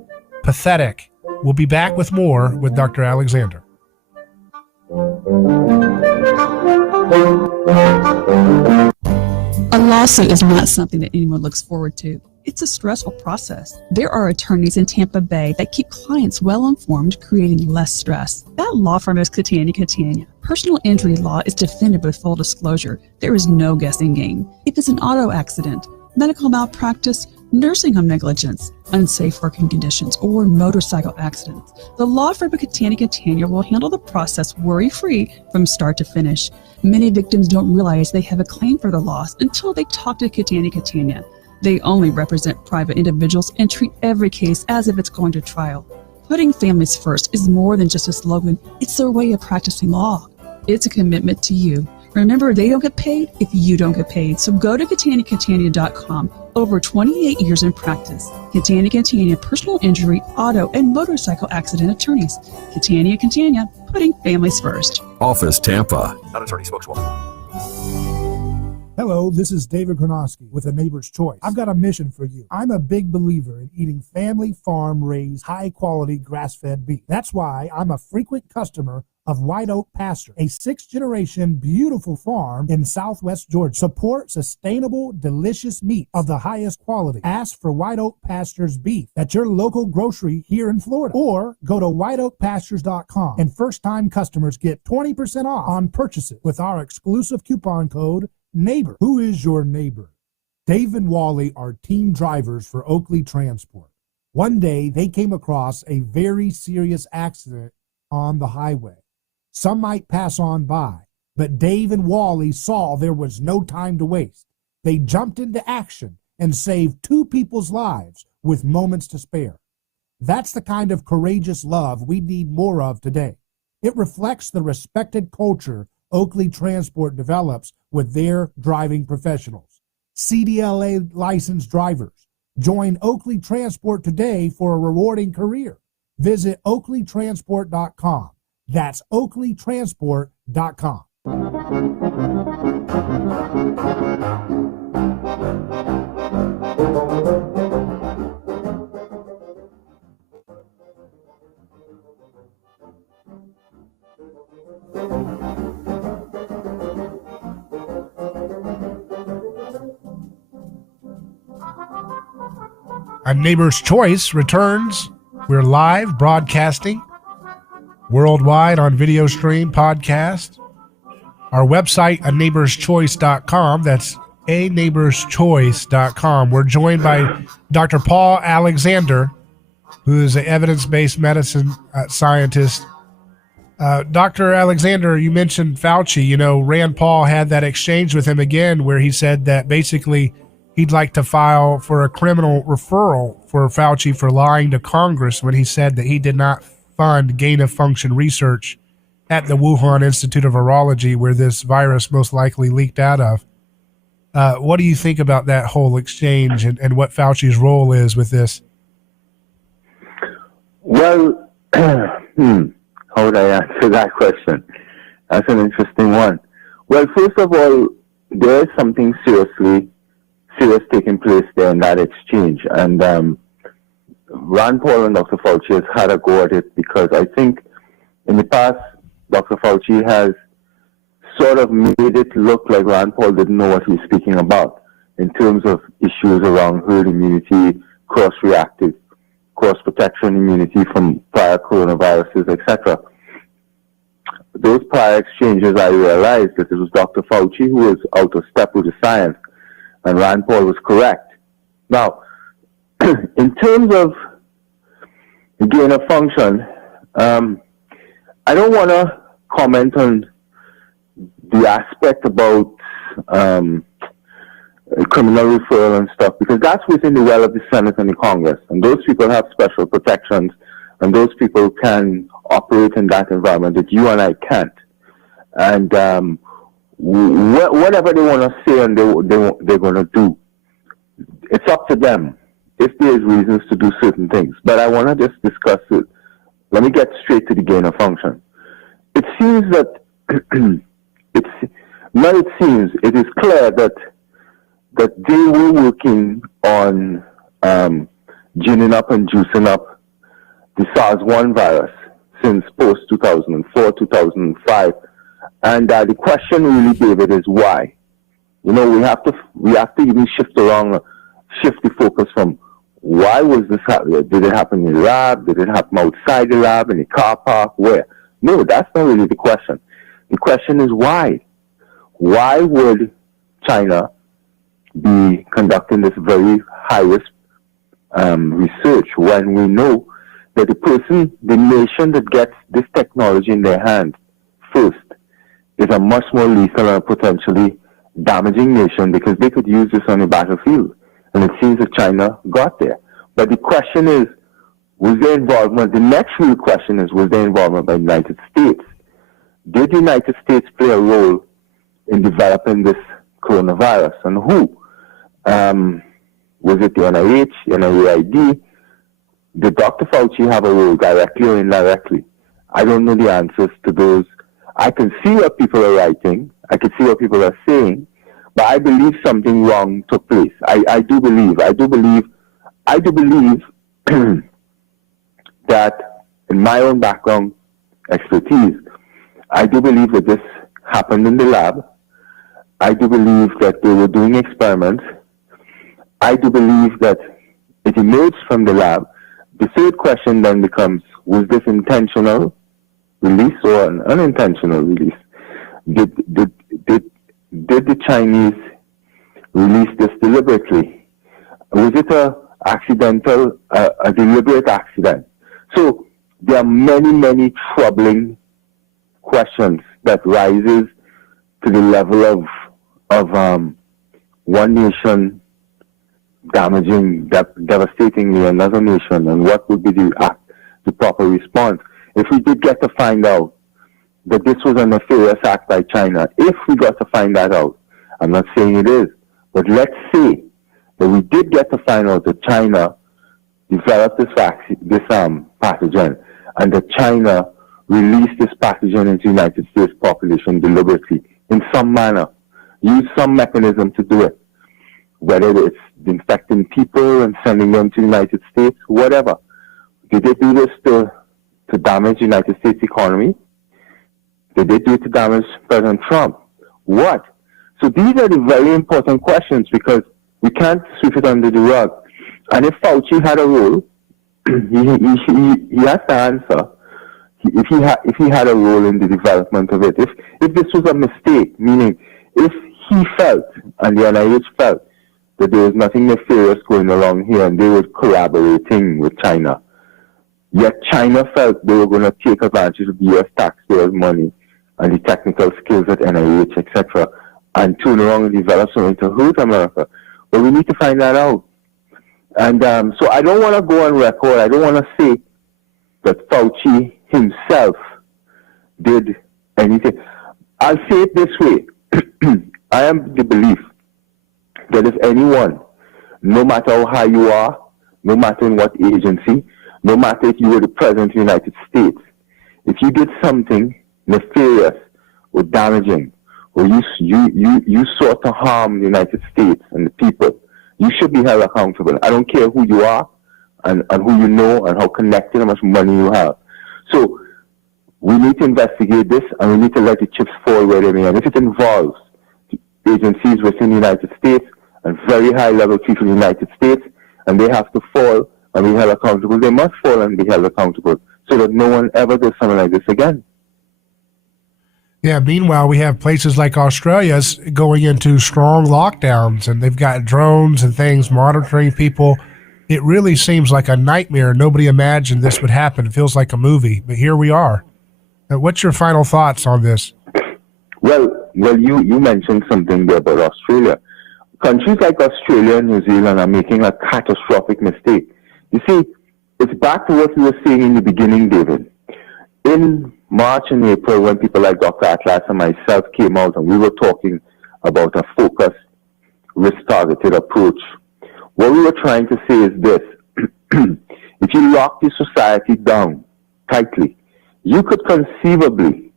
pathetic. We'll be back with more with Dr. Alexander. A lawsuit is not something that anyone looks forward to. It's a stressful process. There are attorneys in Tampa Bay that keep clients well informed, creating less stress. That law firm is Catania. Personal injury law is defended with full disclosure. There is no guessing game. If it's an auto accident, medical malpractice, nursing home negligence, unsafe working conditions, or motorcycle accidents, the law firm of Catania will handle the process worry-free from start to finish. Many victims don't realize they have a claim for the loss until they talk to Catania. They only represent private individuals and treat every case as if it's going to trial. Putting families first is more than just a slogan. It's their way of practicing law. It's a commitment to you. Remember, they don't get paid if you don't get paid. So go to Catania.com. Over 28 years in practice. Catania, personal injury, auto, and motorcycle accident attorneys. Catania, putting families first. Office Tampa. Not attorney spokeswoman. Hello, this is David Kronosky with A Neighbor's Choice. I've got a mission for you. I'm a big believer in eating family farm-raised, high-quality grass-fed beef. That's why I'm a frequent customer of White Oak Pasture, a 6th-generation beautiful farm in southwest Georgia. Support sustainable, delicious meat of the highest quality. Ask for White Oak Pasture's beef at your local grocery here in Florida, or go to whiteoakpastures.com, and first-time customers get 20% off on purchases with our exclusive coupon code NEIGHBOR. Who is your neighbor? Dave and Wally are team drivers for Oakley Transport. One day, they came across a very serious accident on the highway. Some might pass on by, but Dave and Wally saw there was no time to waste. They jumped into action and saved 2 people's lives with moments to spare. That's the kind of courageous love we need more of today. It reflects the respected culture Oakley Transport develops with their driving professionals. CDLA licensed drivers. Join Oakley Transport today for a rewarding career. Visit oakleytransport.com. That's oakleytransport.com. A Neighbor's Choice returns. We're live broadcasting worldwide on video stream podcast. Our website, aneighborschoice.com. That's aneighborschoice.com. We're joined by Dr. Paul Alexander, who is an evidence-based medicine scientist Dr. Alexander, you mentioned Fauci. You know, Rand Paul had that exchange with him again where he said that basically he'd like to file for a criminal referral for Fauci for lying to Congress when he said that he did not fund gain-of-function research at the Wuhan Institute of Virology, where this virus most likely leaked out of. What do you think about that whole exchange and what Fauci's role is with this? Well, how would I answer that question? That's an interesting one. Well, first of all, there is something serious taking place there in that exchange. And Rand Paul and Dr. Fauci has had a go at it because I think in the past, Dr. Fauci has sort of made it look like Rand Paul didn't know what he was speaking about in terms of issues around herd immunity, cross-reactive, cross-protection immunity from prior coronaviruses, etc. Those prior exchanges, I realized that it was Dr. Fauci who was out of step with the science, and Rand Paul was correct. Now, in terms of gain of function, I don't want to comment on the aspect about criminal referral and stuff, because that's within the well of the Senate and the Congress, and those people have special protections, and those people can operate in that environment that you and I can't. And whatever they want to say and they're going to do, it's up to them if there's reasons to do certain things. But I want to just discuss it. Let me get straight to the gain of function. It seems that it is clear that they were working on ginning up and juicing up the SARS-1 virus since post-2004, 2005. And the question really, David, is why? You know, we have to even shift the focus from why was this happening? Did it happen in the lab? Did it happen outside the lab, in the car park? Where? No, that's not really the question. The question is why? Why would China be conducting this very high-risk research when we know that the nation that gets this technology in their hands first is a much more lethal and potentially damaging nation, because they could use this on the battlefield. And it seems that China got there. But the question is, was their involvement, the next real question is, was their involvement by the United States? Did the United States play a role in developing this coronavirus? And who? Was it the NIH, NIAID? Did Dr. Fauci have a role directly or indirectly? I don't know the answers to those. I can see what people are writing. I can see what people are saying. But I believe something wrong took place. I do believe that in my own background expertise, I do believe that this happened in the lab. I do believe that they were doing experiments. I do believe that it emerged from the lab. The third question then becomes, was this intentional release or an unintentional release? Did the Chinese release this deliberately? Was it a deliberate accident? So there are many, many troubling questions that rises to the level of one nation damaging, devastatingly another nation, and what would be the proper response. If we did get to find out that this was a nefarious act by China, if we got to find that out, I'm not saying it is, but let's say that we did get to find out that China developed this pathogen, and that China released this pathogen into the United States population deliberately, in some manner, use some mechanism to do it, whether it's infecting people and sending them to the United States, whatever. Did they do this to damage the United States economy? Did they do it to damage President Trump? What? So these are the very important questions, because we can't sweep it under the rug. And if Fauci had a role, he has to answer. If he had a role in the development of it, if this was a mistake, meaning if he felt and the NIH felt that there was nothing nefarious going along here and they were collaborating with China, Yet China felt they were going to take advantage of the U.S. taxpayers' money and the technical skills at NIH, etc., and turn around and develop something to hurt America. But we need to find that out. And so I don't want to go on record. I don't want to say that Fauci himself did anything. I'll say it this way. I am the belief that if anyone, no matter how high you are, no matter in what agency, no matter if you were the President of the United States, if you did something nefarious or damaging, or you sought to harm the United States and the people, you should be held accountable. I don't care who you are and who you know and how connected, how much money you have. So we need to investigate this, and we need to let the chips fall where they may. And if it involves agencies within the United States and very high-level people in the United States, and they have to fall and be held accountable, they must fall and be held accountable so that no one ever does something like this again. Yeah, meanwhile, we have places like Australia going into strong lockdowns, and they've got drones and things monitoring people. It really seems like a nightmare. Nobody imagined this would happen. It feels like a movie, but here we are. What's your final thoughts on this? Well, you mentioned something there about Australia. Countries like Australia and New Zealand are making a catastrophic mistake. You see, it's back to what we were saying in the beginning, David. In March and April, when people like Dr. Atlas and myself came out and we were talking about a focused, risk-targeted approach, what we were trying to say is this. If you lock the society down tightly, you could conceivably,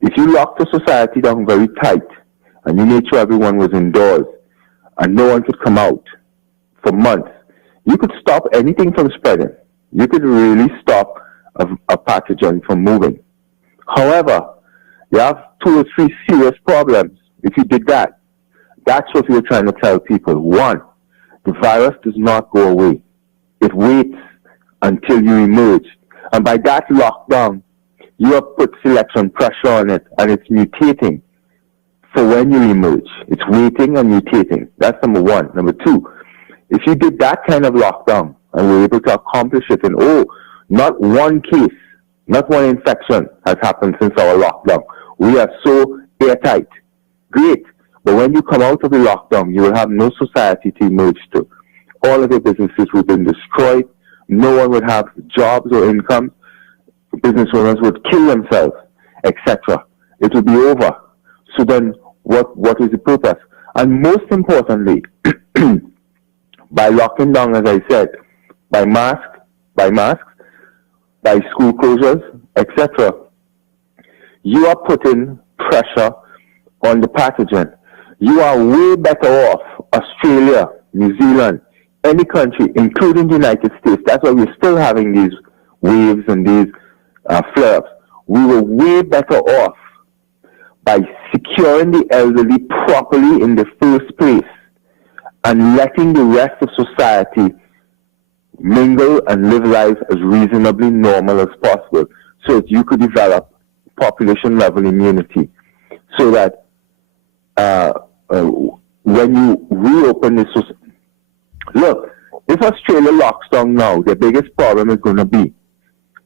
if you locked the society down very tight and you made sure everyone was indoors and no one could come out for months, you could stop anything from spreading. You could really stop a pathogen from moving. However, you have 2 or 3 serious problems if you did that. That's what we were trying to tell people. 1, the virus does not go away. It waits until you emerge. And by that lockdown, you have put selection pressure on it, and it's mutating for when you emerge. It's waiting and mutating. That's number 1. Number 2, if you did that kind of lockdown and were able to accomplish it, and not one case, not one infection has happened since our lockdown. We are so airtight. Great. But when you come out of the lockdown, you will have no society to emerge to. All of the businesses will be destroyed. No one would have jobs or income. Business owners would kill themselves, etc. It will be over. So then what is the purpose? And most importantly, by locking down, as I said, by masks, by school closures, etc., you are putting pressure on the pathogen. You are way better off, Australia, New Zealand, any country, including the United States. That's why we're still having these waves and these flare-ups. We were way better off by securing the elderly properly in the first place and letting the rest of society mingle and live life as reasonably normal as possible so that you could develop population-level immunity so that when you reopen this society... Look, if Australia locks down now, the biggest problem is going to be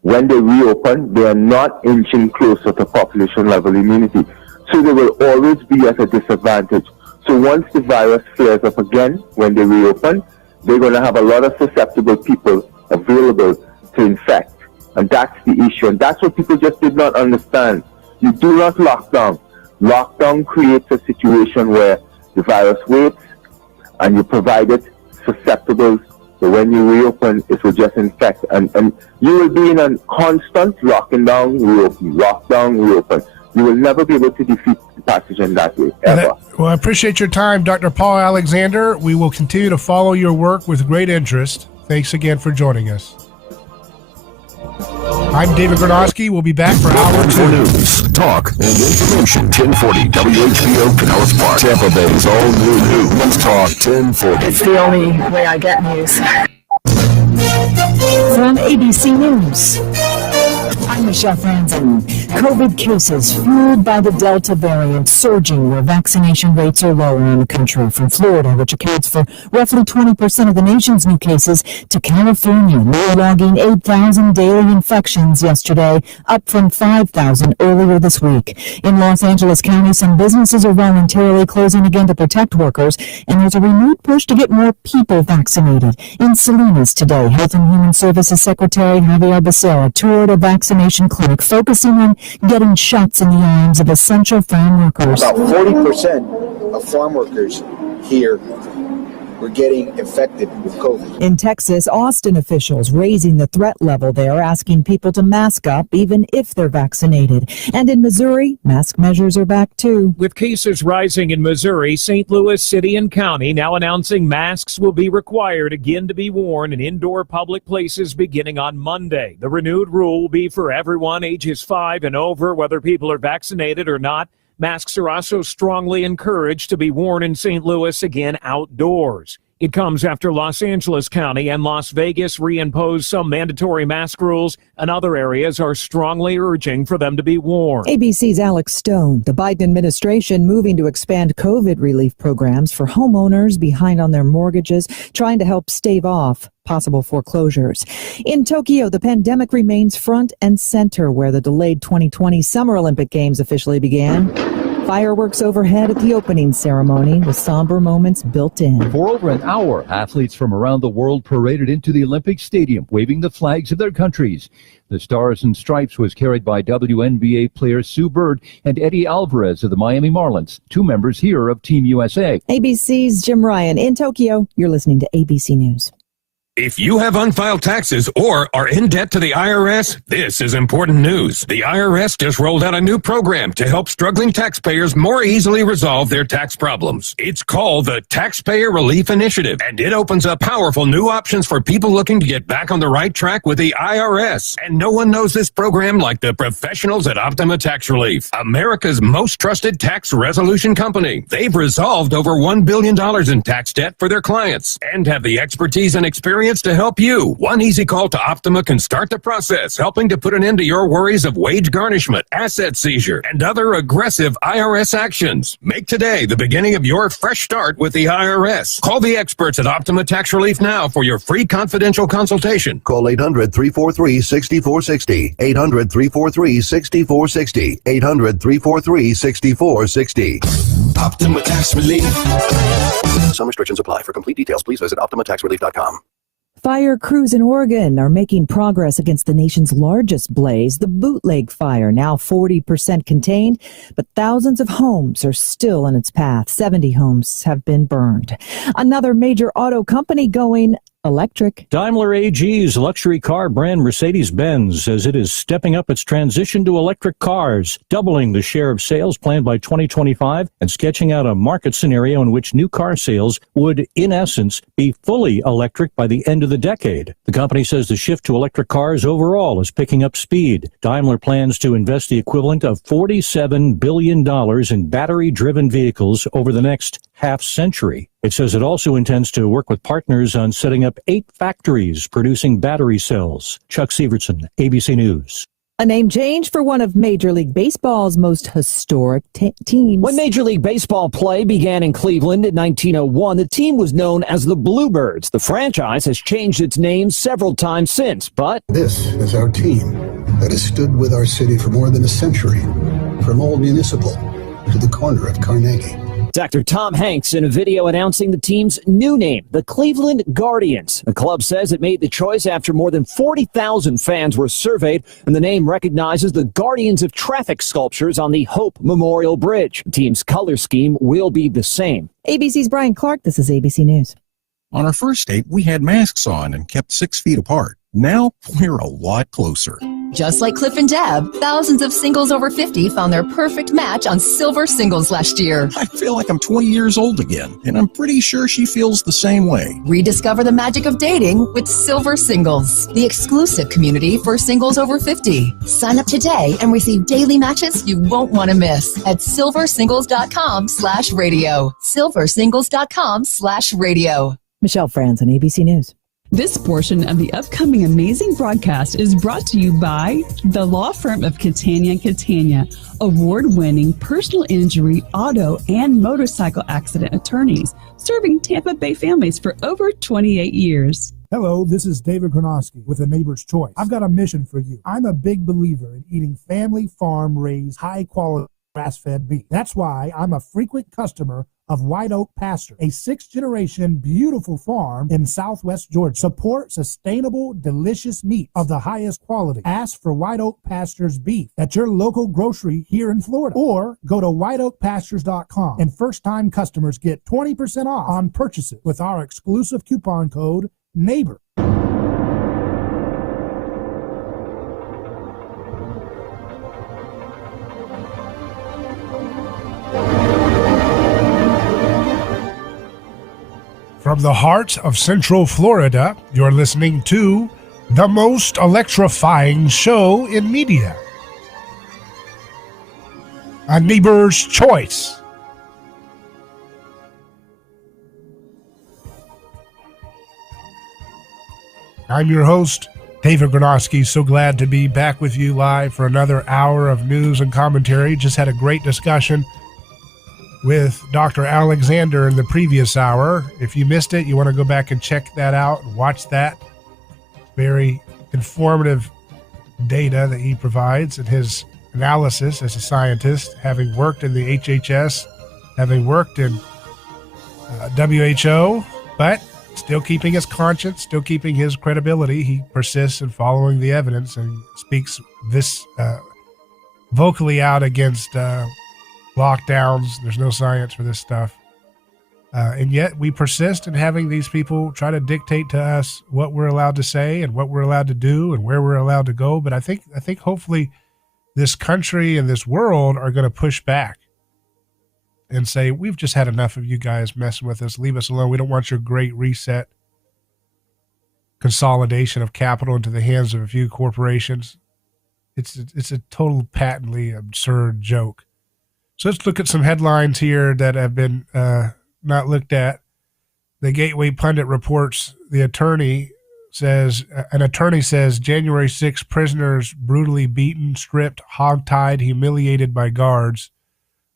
when they reopen, they are not inching closer to population-level immunity. So they will always be at a disadvantage. So once the virus flares up again, when they reopen, they're going to have a lot of susceptible people available to infect. And that's the issue. And that's what people just did not understand. You do not lock down. Lockdown creates a situation where the virus waits and you provide it susceptible. So when you reopen, it will just infect. And you will be in a constant locking down, reopen, lockdown, reopen. You will never be able to defeat the pathogen that way, ever. Well, I appreciate your time, Dr. Paul Alexander. We will continue to follow your work with great interest. Thanks again for joining us. I'm David Gronowski. We'll be back for Hour 2. News, talk, and information. 1040 WHBO Pinellas Park. Tampa Bay's all new news. Talk 1040. It's the only way I get news. From ABC News, I'm I'm Michelle Franzen. COVID cases fueled by the Delta variant surging where vaccination rates are low around the country, from Florida, which accounts for roughly 20% of the nation's new cases, to California, now logging 8,000 daily infections yesterday, up from 5,000 earlier this week. In Los Angeles County, some businesses are voluntarily closing again to protect workers, and there's a renewed push to get more people vaccinated. In Salinas today, Health and Human Services Secretary Javier Becerra toured a vaccination clinic focusing on getting shots in the arms of essential farm workers. About 40% of farm workers here were getting infected with COVID. In Texas, Austin officials raising the threat level there, asking people to mask up even if they're vaccinated. And in Missouri, mask measures are back too. With cases rising in Missouri, St. Louis City and County now announcing masks will be required again to be worn in indoor public places beginning on Monday. The renewed rule will be for everyone ages 5 and over, whether people are vaccinated or not. Masks are also strongly encouraged to be worn in St. Louis again outdoors. It comes after Los Angeles County and Las Vegas reimposed some mandatory mask rules, and other areas are strongly urging for them to be worn. ABC's Alex Stone. The Biden administration moving to expand COVID relief programs for homeowners behind on their mortgages, trying to help stave off possible foreclosures. In Tokyo, the pandemic remains front and center where the delayed 2020 Summer Olympic Games officially began. Fireworks overhead at the opening ceremony with somber moments built in. For over an hour, athletes from around the world paraded into the Olympic Stadium, waving the flags of their countries. The Stars and Stripes was carried by WNBA players Sue Bird and Eddie Alvarez of the Miami Marlins, 2 members here of Team USA. ABC's Jim Ryan in Tokyo. You're listening to ABC News. If you have unfiled taxes or are in debt to the IRS, this is important news. The IRS just rolled out a new program to help struggling taxpayers more easily resolve their tax problems. It's called the Taxpayer Relief Initiative, and it opens up powerful new options for people looking to get back on the right track with the IRS. And no one knows this program like the professionals at Optima Tax Relief, America's most trusted tax resolution company. They've resolved over $1 billion in tax debt for their clients and have the expertise and experience to help you. One easy call to Optima can start the process, helping to put an end to your worries of wage garnishment, asset seizure, and other aggressive IRS actions. Make today the beginning of your fresh start with the IRS. Call the experts at Optima Tax Relief now for your free confidential consultation. Call 800-343-6460. 800-343-6460. 800-343-6460. Optima Tax Relief. Some restrictions apply. For complete details, please visit OptimaTaxRelief.com. Fire crews in Oregon are making progress against the nation's largest blaze, the Bootleg Fire, now 40% contained, but thousands of homes are still in its path. 70 homes have been burned. Another major auto company going electric. Daimler AG's luxury car brand Mercedes-Benz says it is stepping up its transition to electric cars, doubling the share of sales planned by 2025 and sketching out a market scenario in which new car sales would, in essence, be fully electric by the end of the decade. The company says the shift to electric cars overall is picking up speed. Daimler plans to invest the equivalent of $47 billion in battery-driven vehicles over the next half century. It says it also intends to work with partners on setting up 8 factories producing battery cells. Chuck Severson, ABC News. A name change for one of Major League Baseball's most historic teams. When Major League Baseball play began in Cleveland in 1901, the team was known as the Bluebirds. The franchise has changed its name several times since, but this is our team that has stood with our city for more than a century, from Old Municipal to the corner of Carnegie. Actor Tom Hanks in a video announcing the team's new name, the Cleveland Guardians. The club says it made the choice after more than 40,000 fans were surveyed, and the name recognizes the Guardians of Traffic sculptures on the Hope Memorial Bridge. The team's color scheme will be the same. ABC's Brian Clark, this is ABC News. On our first date, we had masks on and kept 6 feet apart. Now we're a lot closer. Just like Cliff and Deb, thousands of singles over 50 found their perfect match on Silver Singles last year. I feel like I'm 20 years old again, and I'm pretty sure she feels the same way. Rediscover the magic of dating with Silver Singles, the exclusive community for singles over 50. Sign up today and receive daily matches you won't want to miss at silversingles.com/radio. silversingles.com/radio. Michelle Franzen, ABC News. This portion of the upcoming amazing broadcast is brought to you by the law firm of Catania & Catania, award-winning personal injury, auto, and motorcycle accident attorneys, serving Tampa Bay families for over 28 years. Hello, this is David Gronowski with A Neighbor's Choice. I've got a mission for you. I'm a big believer in eating family farm-raised, high-quality grass-fed beef. That's why I'm a frequent customer of White Oak Pasture, a 6th-generation beautiful farm in southwest Georgia. Support sustainable, delicious meat of the highest quality. Ask for White Oak Pasture's beef at your local grocery here in Florida, or go to whiteoakpastures.com, and first-time customers get 20% off on purchases with our exclusive coupon code NEIGHBOR. From the heart of Central Florida, you're listening to the most electrifying show in media, A Neighbor's Choice. I'm your host, David Gronowski. So glad to be back with you live for another hour of news and commentary. Just had a great discussion with Dr. Alexander in the previous hour. If you missed it, you want to go back and check that out and watch that. Very informative data that he provides in his analysis as a scientist, having worked in the HHS, having worked in WHO, but still keeping his conscience, still keeping his credibility. He persists in following the evidence and speaks this vocally out against lockdowns. There's no science for this stuff. And yet we persist in having these people try to dictate to us what we're allowed to say and what we're allowed to do and where we're allowed to go. But I think hopefully this country and this world are going to push back and say, we've just had enough of you guys messing with us. Leave us alone. We don't want your great reset, consolidation of capital into the hands of a few corporations. It's a total patently absurd joke. So let's look at some headlines here that have been not looked at. The Gateway Pundit reports an attorney says January 6 prisoners brutally beaten, stripped, hogtied, humiliated by guards.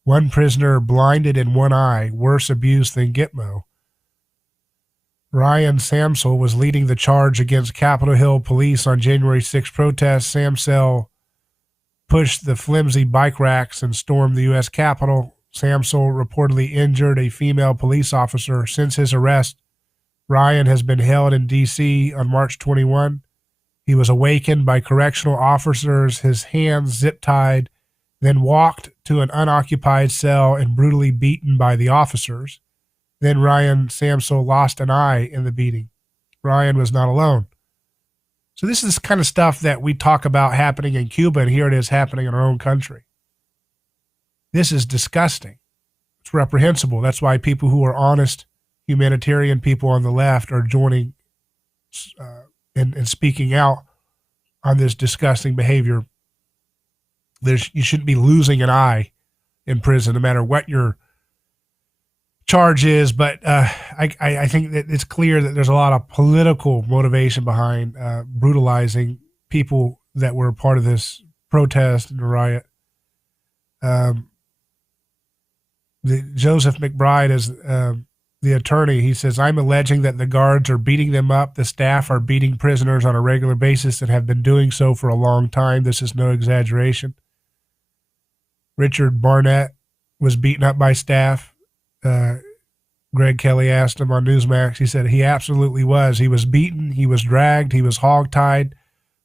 One prisoner blinded in one eye, worse abuse than Gitmo. Ryan Samsel was leading the charge against Capitol Hill police on January 6 protests. Samsel pushed the flimsy bike racks and stormed the U.S. Capitol. Samsel reportedly injured a female police officer. Since his arrest, Ryan has been held in D.C. on March 21. He was awakened by correctional officers, his hands zip-tied, then walked to an unoccupied cell and brutally beaten by the officers. Then Ryan Samsel lost an eye in the beating. Ryan was not alone. So this is the kind of stuff that we talk about happening in Cuba, and here it is happening in our own country. This is disgusting. It's reprehensible. That's why people who are honest, humanitarian people on the left are joining and speaking out on this disgusting behavior. You shouldn't be losing an eye in prison, no matter what your charge is. But I think that it's clear that there's a lot of political motivation behind brutalizing people that were part of this protest and the riot. Joseph McBride is the attorney. He says, I'm alleging that the guards are beating them up. The staff are beating prisoners on a regular basis and have been doing so for a long time. This is no exaggeration. Richard Barnett was beaten up by staff. Greg Kelly asked him on Newsmax. He said he absolutely was. He was beaten. He was dragged. He was hogtied.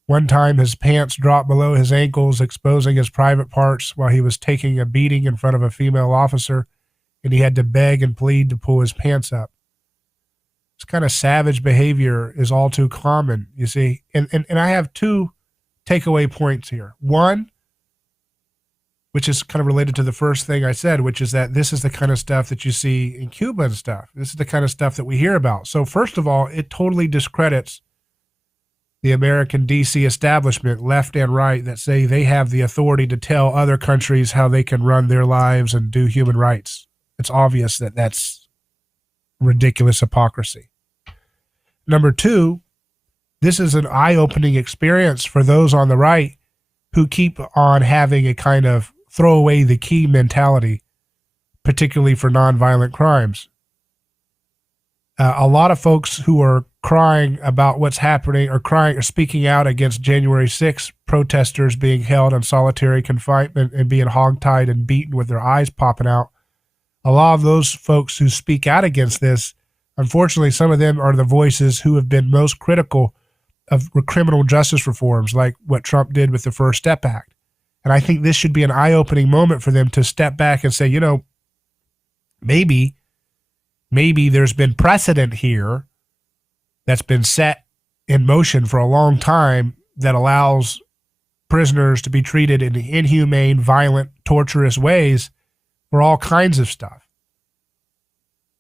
One time his pants dropped below his ankles, exposing his private parts while he was taking a beating in front of a female officer, and he had to beg and plead to pull his pants up. This kind of savage behavior is all too common, you see. And I have two takeaway points here. One, which is kind of related to the first thing I said, which is that this is the kind of stuff that you see in Cuba and stuff. This is the kind of stuff that we hear about. So first of all, it totally discredits the American DC establishment, left and right, that say they have the authority to tell other countries how they can run their lives and do human rights. It's obvious that that's ridiculous hypocrisy. Number two, this is an eye-opening experience for those on the right who keep on having a kind of throw away the key mentality, particularly for nonviolent crimes. A lot of folks who are crying about what's happening or crying or speaking out against January 6th protesters being held in solitary confinement and being hogtied and beaten with their eyes popping out. A lot of those folks who speak out against this, unfortunately, some of them are the voices who have been most critical of criminal justice reforms, like what Trump did with the First Step Act. And I think this should be an eye-opening moment for them to step back and say, you know, maybe there's been precedent here that's been set in motion for a long time that allows prisoners to be treated in inhumane, violent, torturous ways for all kinds of stuff,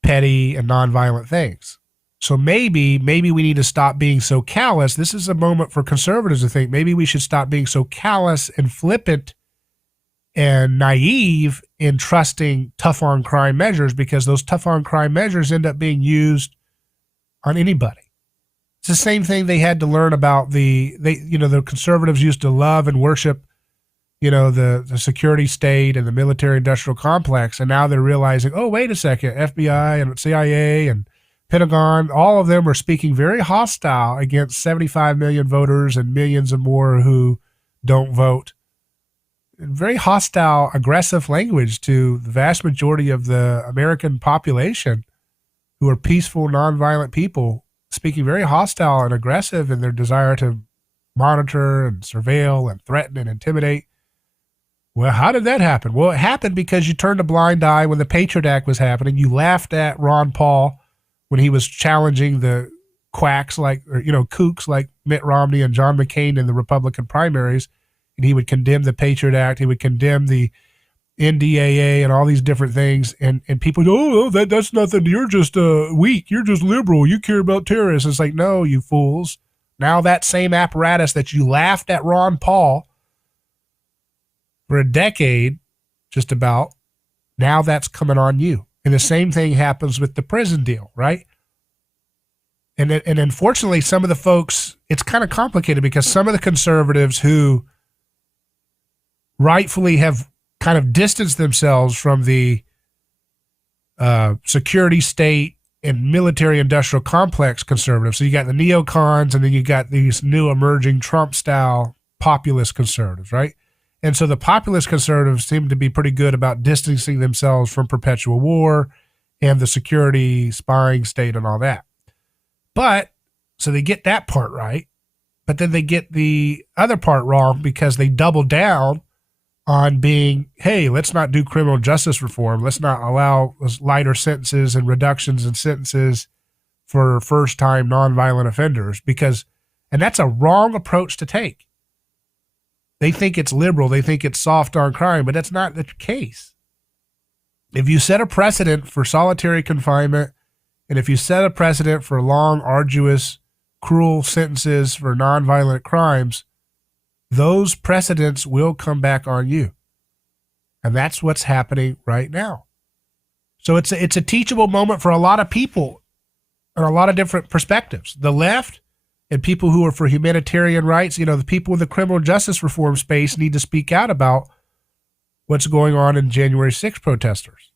petty and nonviolent things. So maybe we need to stop being so callous. This is a moment for conservatives to think maybe we should stop being so callous and flippant and naive in trusting tough on crime measures, because those tough on crime measures end up being used on anybody. It's the same thing they had to learn about the conservatives used to love and worship, the security state and the military industrial complex. And now they're realizing, oh, wait a second, FBI and CIA and Pentagon, all of them are speaking very hostile against 75 million voters and millions of more who don't vote. Very hostile, aggressive language to the vast majority of the American population who are peaceful, nonviolent people, speaking very hostile and aggressive in their desire to monitor and surveil and threaten and intimidate. Well, how did that happen? Well, it happened because you turned a blind eye when the Patriot Act was happening. You laughed at Ron Paul when he was challenging the quacks kooks like Mitt Romney and John McCain in the Republican primaries. And he would condemn the Patriot Act. He would condemn the NDAA and all these different things. And people go, oh, that's nothing. You're just weak. You're just liberal. You care about terrorists. It's like, no, you fools. Now that same apparatus that you laughed at Ron Paul for a decade, just about, now that's coming on you. And the same thing happens with the prison deal, right? And unfortunately, some of the folks, it's kind of complicated because some of the conservatives who rightfully have kind of distanced themselves from the security state and military industrial complex conservatives. So you got the neocons and then you got these new emerging Trump style populist conservatives, right? And so the populist conservatives seem to be pretty good about distancing themselves from perpetual war and the security spying state and all that. But so they get that part right, but then they get the other part wrong because they double down on being, hey, let's not do criminal justice reform. Let's not allow lighter sentences and reductions in sentences for first-time nonviolent offenders and that's a wrong approach to take. They think it's liberal. They think it's soft on crime, but that's not the case. If you set a precedent for solitary confinement, and if you set a precedent for long, arduous, cruel sentences for nonviolent crimes, those precedents will come back on you. And that's what's happening right now. So it's a teachable moment for a lot of people and a lot of different perspectives. The left and people who are for humanitarian rights, the people in the criminal justice reform space need to speak out about what's going on in January 6th protesters.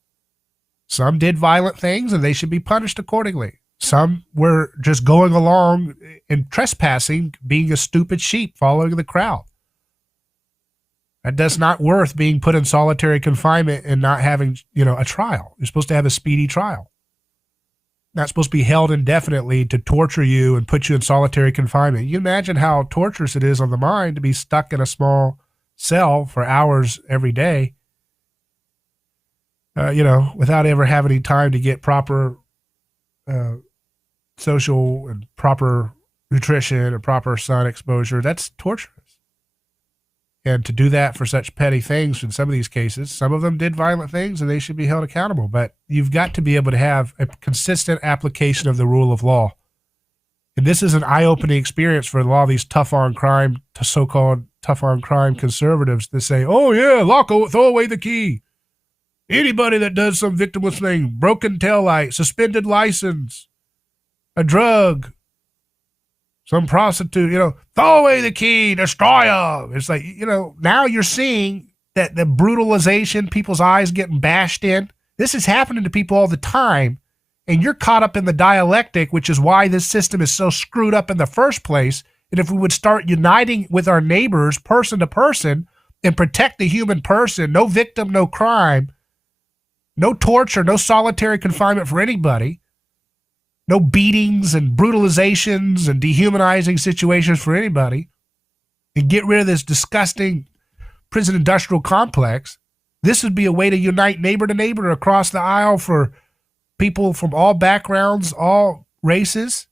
Some did violent things and they should be punished accordingly. Some were just going along and trespassing, being a stupid sheep, following the crowd. That's not worth being put in solitary confinement and not having, a trial. You're supposed to have a speedy trial. Not supposed to be held indefinitely to torture you and put you in solitary confinement. You imagine how torturous it is on the mind to be stuck in a small cell for hours every day, without ever having any time to get proper social and proper nutrition and proper sun exposure. That's torturous. And to do that for such petty things in some of these cases, some of them did violent things and they should be held accountable. But you've got to be able to have a consistent application of the rule of law. And this is an eye-opening experience for a lot of these so-called tough on crime conservatives that say, oh yeah, throw away the key. Anybody that does some victimless thing, broken taillight, suspended license, a drug, some prostitute, throw away the key, destroy them. It's like, now you're seeing that the brutalization, people's eyes getting bashed in. This is happening to people all the time. And you're caught up in the dialectic, which is why this system is so screwed up in the first place. And if we would start uniting with our neighbors, person to person, and protect the human person, no victim, no crime, no torture, no solitary confinement for anybody, no beatings and brutalizations and dehumanizing situations for anybody, and get rid of this disgusting prison industrial complex, this would be a way to unite neighbor to neighbor across the aisle for people from all backgrounds, all races,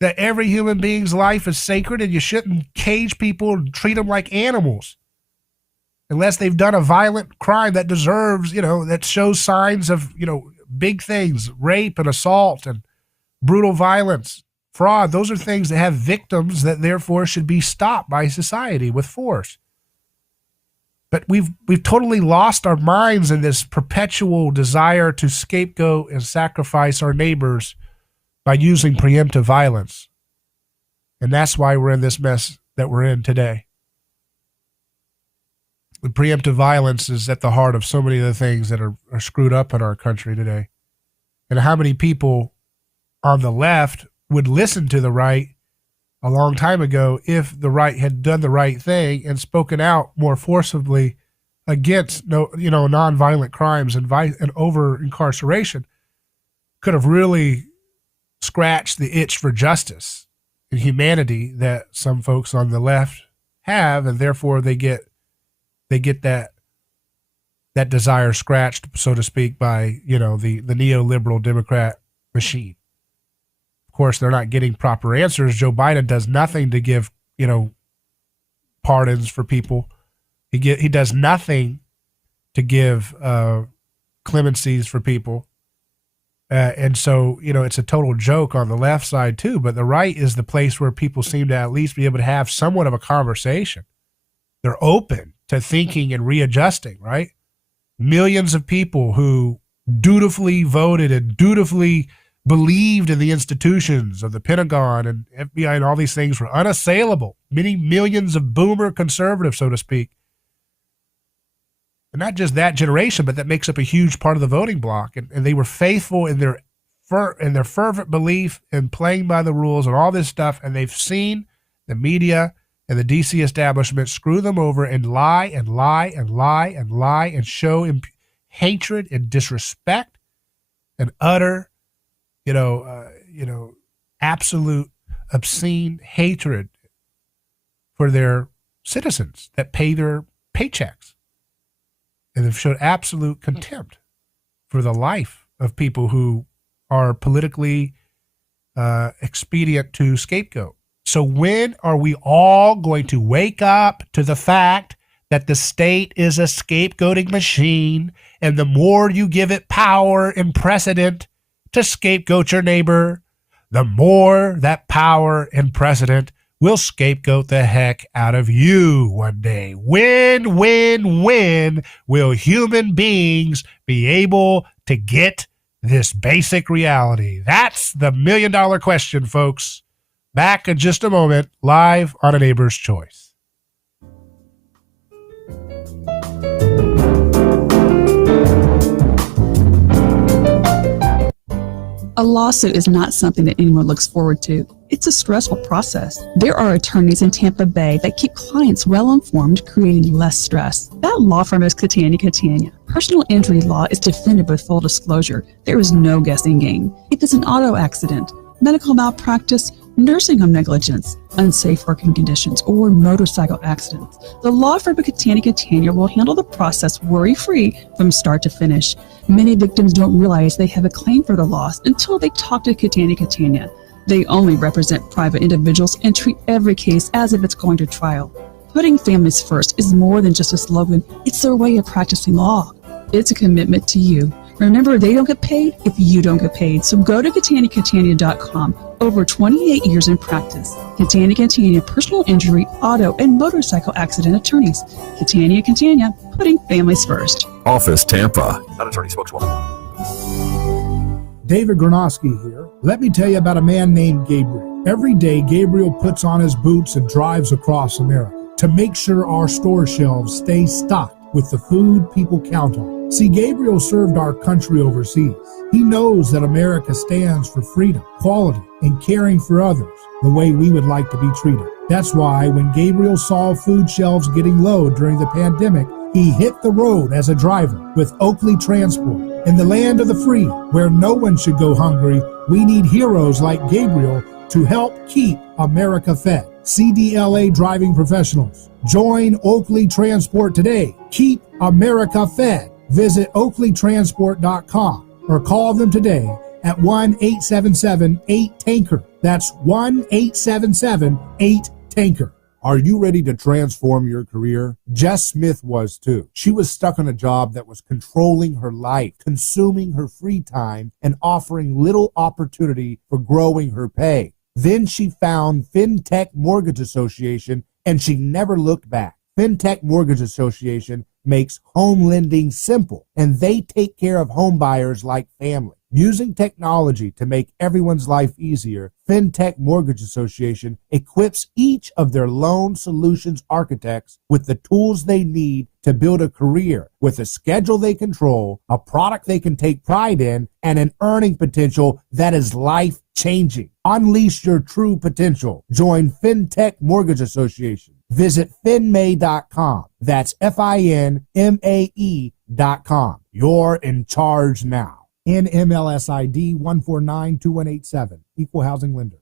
that every human being's life is sacred and you shouldn't cage people and treat them like animals unless they've done a violent crime that deserves, that shows signs of, big things, rape and assault and brutal violence, fraud. Those are things that have victims that therefore should be stopped by society with force. But we've totally lost our minds in this perpetual desire to scapegoat and sacrifice our neighbors by using preemptive violence. And that's why we're in this mess that we're in today. The preemptive violence is at the heart of so many of the things that are screwed up in our country today. And how many people on the left would listen to the right a long time ago if the right had done the right thing and spoken out more forcibly against nonviolent crimes and over incarceration, could have really scratched the itch for justice and humanity that some folks on the left have, and therefore they get that desire scratched, so to speak, by the neoliberal Democrat machine. Of course, they're not getting proper answers. Joe Biden does nothing to give, pardons for people. He does nothing to give clemencies for people. And so, it's a total joke on the left side too, but the right is the place where people seem to at least be able to have somewhat of a conversation. They're open to thinking and readjusting, right? Millions of people who dutifully voted and dutifully believed in the institutions of the Pentagon and FBI and all these things were unassailable. Many millions of boomer conservatives, so to speak. And not just that generation, but that makes up a huge part of the voting bloc. And they were faithful in their fervent belief in playing by the rules and all this stuff. And they've seen the media and the DC establishment screw them over and lie and lie and lie and lie and show hatred and disrespect and utter, absolute obscene hatred for their citizens that pay their paychecks. And they've showed absolute contempt for the life of people who are politically expedient to scapegoat. So when are we all going to wake up to the fact that the state is a scapegoating machine, and the more you give it power and precedent to scapegoat your neighbor, the more that power and precedent will scapegoat the heck out of you one day. When will human beings be able to get this basic reality? That's the million-dollar question, folks. Back in just a moment, live on A Neighbor's Choice. A lawsuit is not something that anyone looks forward to. It's a stressful process. There are attorneys in Tampa Bay that keep clients well informed, creating less stress. That law firm is Catania. Personal injury law is defended with full disclosure. There is no guessing game. If it's an auto accident, medical malpractice, nursing home negligence, unsafe working conditions, or motorcycle accidents, the law firm of Catania will handle the process worry-free from start to finish. Many victims don't realize they have a claim for the loss until they talk to Catania. They only represent private individuals and treat every case as if it's going to trial. Putting families first is more than just a slogan. It's their way of practicing law. It's a commitment to you. Remember, they don't get paid if you don't get paid. So go to Catania.com. Over 28 years in practice. Catania, personal injury, auto, and motorcycle accident attorneys. Catania, putting families first. Office Tampa. Not attorney spokeswoman. David Gronowski here. Let me tell you about a man named Gabriel. Every day, Gabriel puts on his boots and drives across America to make sure our store shelves stay stocked with the food people count on. See, Gabriel served our country overseas. He knows that America stands for freedom, quality, and caring for others the way we would like to be treated. That's why when Gabriel saw food shelves getting low during the pandemic, he hit the road as a driver with Oakley Transport. In the land of the free, where no one should go hungry, we need heroes like Gabriel to help keep America fed. CDLA driving professionals, join Oakley Transport today. Keep America fed. Visit oakleytransport.com or call them today at 1-877-8-TANKER. That's 1-877-8-TANKER. Are you ready to transform your career? Jess Smith was too. She was stuck on a job that was controlling her life, consuming her free time, and offering little opportunity for growing her pay. Then she found FinTech Mortgage Association, and she never looked back. FinTech Mortgage Association makes home lending simple, and they take care of home buyers like family. Using technology to make everyone's life easier, FinTech Mortgage Association equips each of their loan solutions architects with the tools they need to build a career with a schedule they control, a product they can take pride in, and an earning potential that is life-changing. Unleash your true potential. Join FinTech Mortgage Association. Visit finmay.com. That's FINMAE.com. You're in charge now. NMLS ID 1492187. Equal housing lender.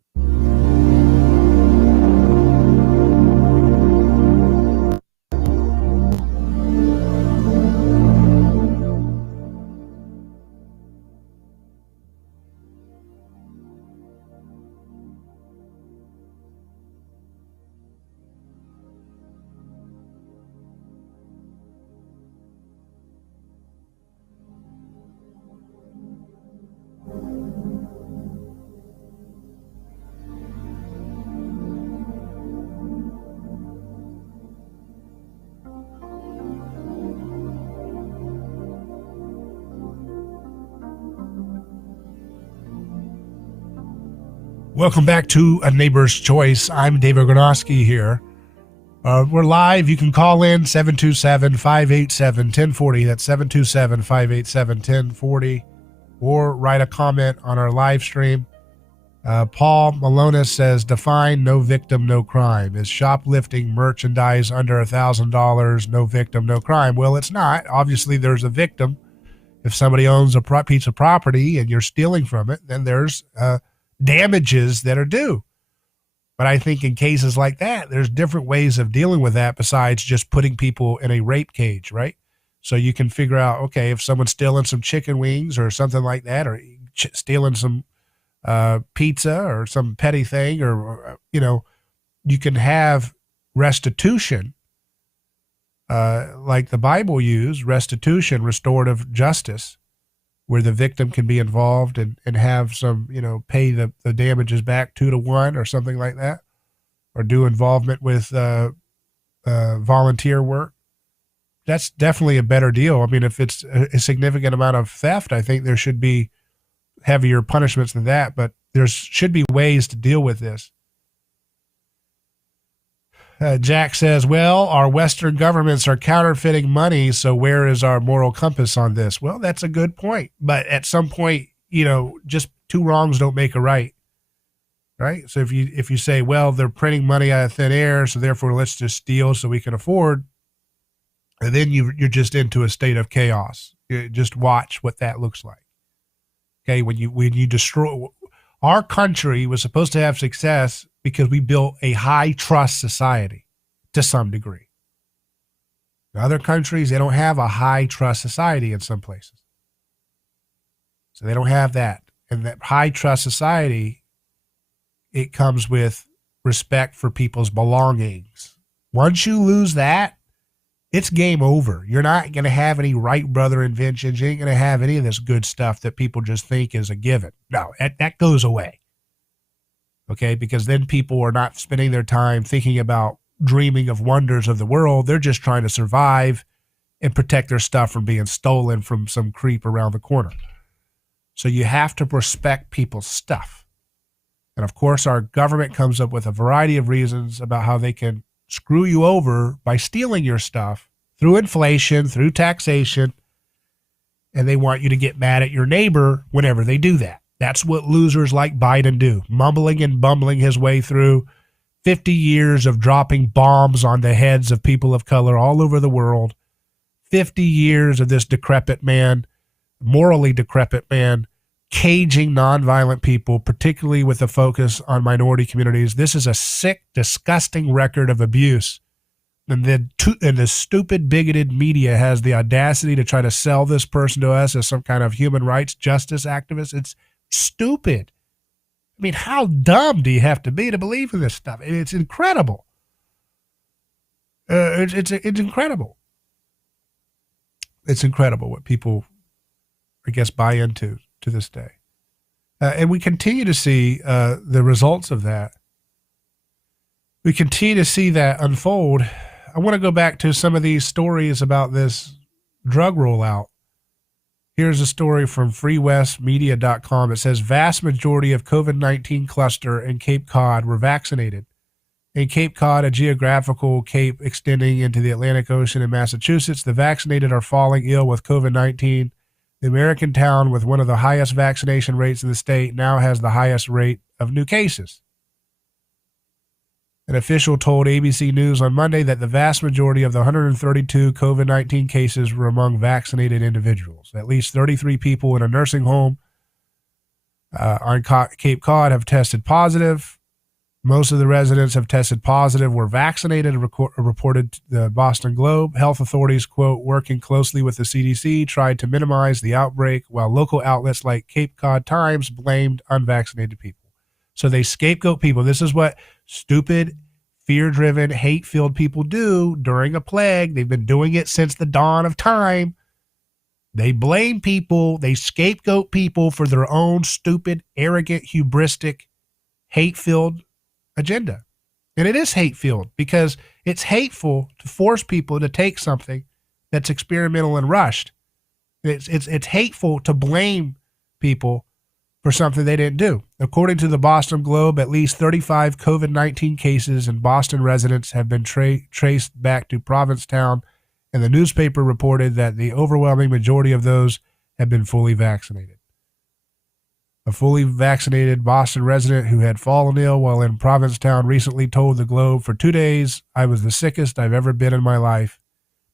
Welcome back to A Neighbor's Choice. I'm David Gronowski here. We're live. You can call in 727-587-1040. That's 727-587-1040. Or write a comment on our live stream. Paul Malonis says, define no victim, no crime. Is shoplifting merchandise under $1,000 no victim, no crime? Well, it's not. Obviously, there's a victim. If somebody owns a piece of property and you're stealing from it, then there's damages that are due. But I think in cases like that, there's different ways of dealing with that besides just putting people in a rape cage, right? So you can figure out, okay, if someone's stealing some chicken wings or something like that, or stealing some pizza or some petty thing, or, you can have restitution, like the Bible used, restitution, restorative justice, where the victim can be involved and have some, pay the damages back 2-to-1 or something like that, or do involvement with volunteer work. That's definitely a better deal. I mean, if it's a significant amount of theft, I think there should be heavier punishments than that, but there should be ways to deal with this. Jack says, well, our Western governments are counterfeiting money, so where is our moral compass on this? Well, that's a good point. But at some point, just two wrongs don't make a right. Right? So if you say, well, they're printing money out of thin air, so therefore let's just steal so we can afford, and then you're just into a state of chaos. You just watch what that looks like. Okay, when you destroy, our country was supposed to have success because we built a high trust society to some degree. In other countries, they don't have a high trust society in some places. So they don't have that. And that high trust society, it comes with respect for people's belongings. Once you lose that, it's game over. You're not going to have any Wright brother inventions. You ain't going to have any of this good stuff that people just think is a given. No, that goes away. Okay, because then people are not spending their time thinking about dreaming of wonders of the world. They're just trying to survive and protect their stuff from being stolen from some creep around the corner. So you have to respect people's stuff. And of course, our government comes up with a variety of reasons about how they can screw you over by stealing your stuff through inflation, through taxation, and they want you to get mad at your neighbor whenever they do that. That's what losers like Biden do, mumbling and bumbling his way through 50 years of dropping bombs on the heads of people of color all over the world, 50 years of this decrepit man, morally decrepit man, caging nonviolent people, particularly with a focus on minority communities. This is a sick, disgusting record of abuse. And the stupid, bigoted media has the audacity to try to sell this person to us as some kind of human rights justice activist. It's stupid. I mean, how dumb do you have to be to believe in this stuff? It's incredible. It's incredible. It's incredible what people, I guess, buy into to this day. And we continue to see the results of that. We continue to see that unfold. I want to go back to some of these stories about this drug rollout. Here's a story from freewestmedia.com. It says vast majority of COVID-19 cluster in Cape Cod were vaccinated. In Cape Cod, a geographical cape extending into the Atlantic Ocean in Massachusetts, the vaccinated are falling ill with COVID-19. The American town with one of the highest vaccination rates in the state now has the highest rate of new cases. An official told ABC News on Monday that the vast majority of the 132 COVID-19 cases were among vaccinated individuals. At least 33 people in a nursing home on Cape Cod have tested positive. Most of the residents have tested positive, were vaccinated, reported the Boston Globe. Health authorities, quote, working closely with the CDC, tried to minimize the outbreak, while local outlets like Cape Cod Times blamed unvaccinated people. So they scapegoat people. This is what stupid, fear-driven, hate-filled people do during a plague. They've been doing it since the dawn of time. They blame people. They scapegoat people for their own stupid, arrogant, hubristic, hate-filled agenda. And it is hate-filled because it's hateful to force people to take something that's experimental and rushed. It's hateful to blame people for something they didn't do. According to the Boston Globe, at least 35 COVID-19 cases in Boston residents have been traced back to Provincetown, and the newspaper reported that the overwhelming majority of those have been fully vaccinated. A fully vaccinated Boston resident who had fallen ill while in Provincetown recently told the Globe, "For 2 days, I was the sickest I've ever been in my life."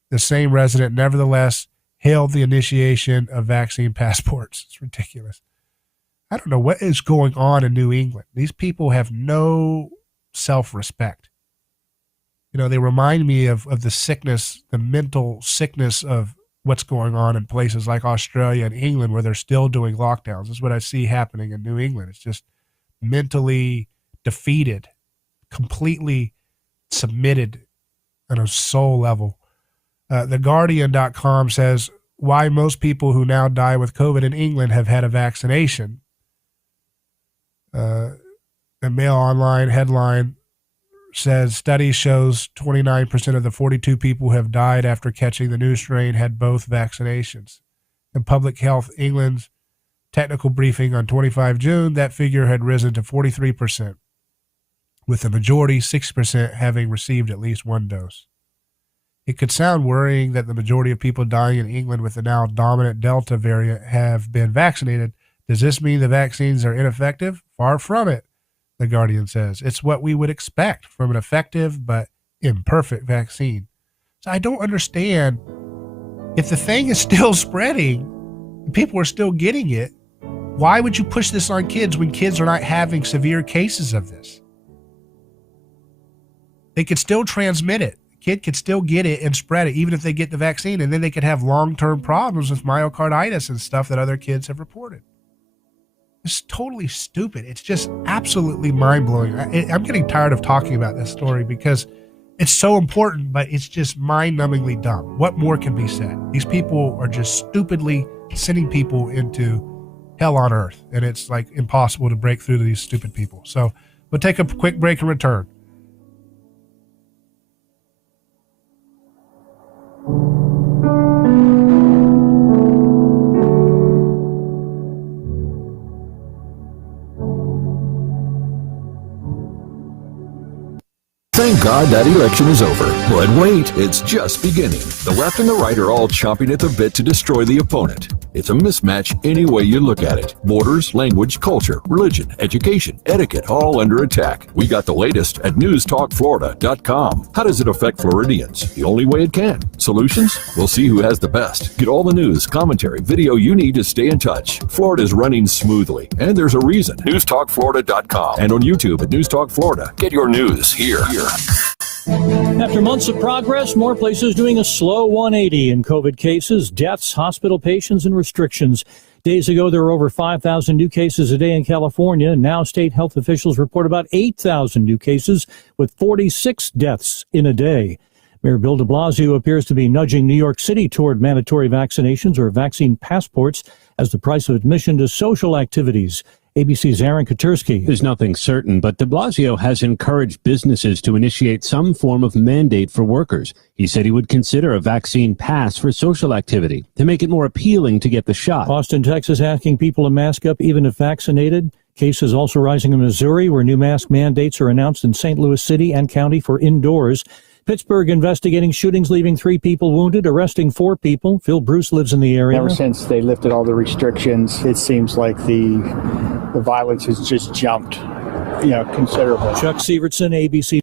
The same resident, nevertheless, hailed the initiation of vaccine passports. It's ridiculous. I don't know what is going on in New England. These people have no self-respect. You know, they remind me of the sickness, the mental sickness of what's going on in places like Australia and England where they're still doing lockdowns. This is what I see happening in New England. It's just mentally defeated, completely submitted on a soul level. TheGuardian.com says why most people who now die with COVID in England have had a vaccination. The Mail Online headline says study shows 29% of the 42 people who have died after catching the new strain had both vaccinations. In Public Health England's technical briefing on 25 June, that figure had risen to 43%, with the majority, 6%, having received at least one dose. It could sound worrying that the majority of people dying in England with the now dominant Delta variant have been vaccinated. Does this mean the vaccines are ineffective? Far from it, The Guardian says. It's what we would expect from an effective but imperfect vaccine. So I don't understand, if the thing is still spreading, people are still getting it, why would you push this on kids when kids are not having severe cases of this? They could still transmit it. The kid could still get it and spread it, even if they get the vaccine, and then they could have long-term problems with myocarditis and stuff that other kids have reported. It's totally stupid. It's just absolutely mind-blowing. I'm getting tired of talking about this story because it's so important, but it's just mind-numbingly dumb. What more can be said? These people are just stupidly sending people into hell on earth, and it's like impossible to break through to these stupid people. So we'll take a quick break and return. God that election is over. But wait, it's just beginning. The left and the right are all chomping at the bit to destroy the opponent. It's a mismatch any way you look at it. Borders, language, culture, religion, education, etiquette, all under attack. We got the latest at newstalkflorida.com. How does it affect Floridians? The only way it can. Solutions? We'll see who has the best. Get all the news, commentary, video you need to stay in touch. Florida's running smoothly, and there's a reason. newstalkflorida.com and on YouTube at News Talk Florida. Get your news here. After months of progress, more places doing a slow 180 in COVID cases, deaths, hospital patients, and restrictions. Days ago, there were over 5,000 new cases a day in California. Now state health officials report about 8,000 new cases with 46 deaths in a day. Mayor Bill de Blasio appears to be nudging New York City toward mandatory vaccinations or vaccine passports as the price of admission to social activities. ABC's Aaron Katursky. There's nothing certain, but de Blasio has encouraged businesses to initiate some form of mandate for workers. He said he would consider a vaccine pass for social activity to make it more appealing to get the shot. Austin, Texas, asking people to mask up even if vaccinated. Cases also rising in Missouri, where new mask mandates are announced in St. Louis City and County for indoors. Pittsburgh investigating shootings, leaving 3 people wounded, arresting 4 people. Phil Bruce lives in the area. Ever since they lifted all the restrictions, it seems like the violence has just jumped, considerably. Chuck Sievertson, ABC.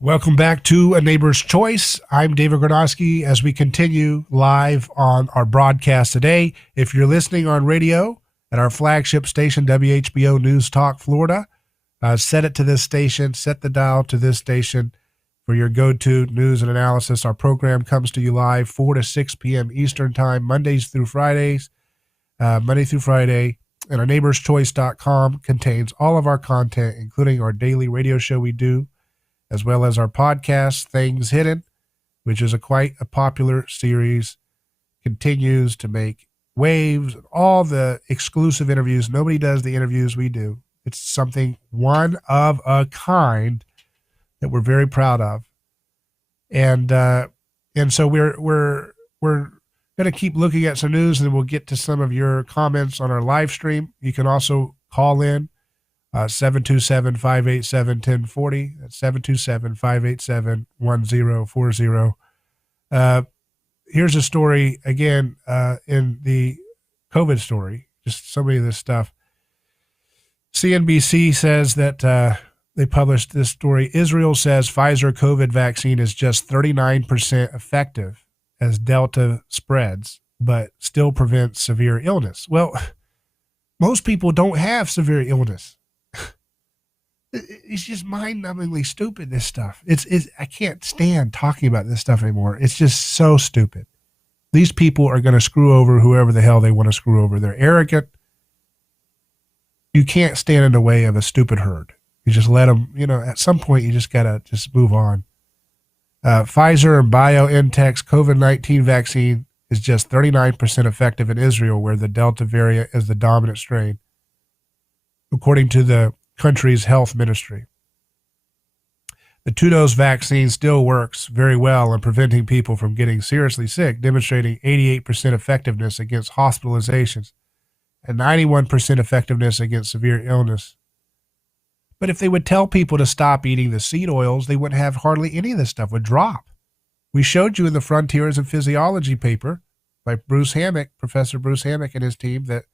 Welcome back to A Neighbor's Choice. I'm David Gronowski as we continue live on our broadcast today. If you're listening on radio at our flagship station, WHBO News Talk Florida, set it to this station, set the dial to this station for your go-to news and analysis. Our program comes to you live 4 to 6 p.m. Eastern Time, Monday through Friday. And our neighborschoice.com contains all of our content, including our daily radio show we do, as well as our podcast, Things Hidden, which is quite a popular series, continues to make waves, all the exclusive interviews. Nobody does the interviews we do. It's something one of a kind that we're very proud of. And so we're going to keep looking at some news, and then we'll get to some of your comments on our live stream. You can also call in 727-587-1040. That's 727-587-1040. Here's a story, again, in the COVID story, just so many of this stuff. CNBC says that they published this story. Israel says Pfizer COVID vaccine is just 39% effective as Delta spreads, but still prevents severe illness. Well, most people don't have severe illness. It's just mind-numbingly stupid, this stuff. I can't stand talking about this stuff anymore. It's just so stupid. These people are going to screw over whoever the hell they want to screw over. They're arrogant. You can't stand in the way of a stupid herd. You just let them, at some point you just got to just move on. Pfizer and BioNTech's COVID-19 vaccine is just 39% effective in Israel, where the Delta variant is the dominant strain, according to the country's health ministry. The 2-dose vaccine still works very well in preventing people from getting seriously sick, demonstrating 88% effectiveness against hospitalizations and 91% effectiveness against severe illness. But if they would tell people to stop eating the seed oils, they wouldn't have hardly any of this stuff would drop. We showed you in the Frontiers in Physiology paper by Bruce Hammock, Professor Bruce Hammock and his team, that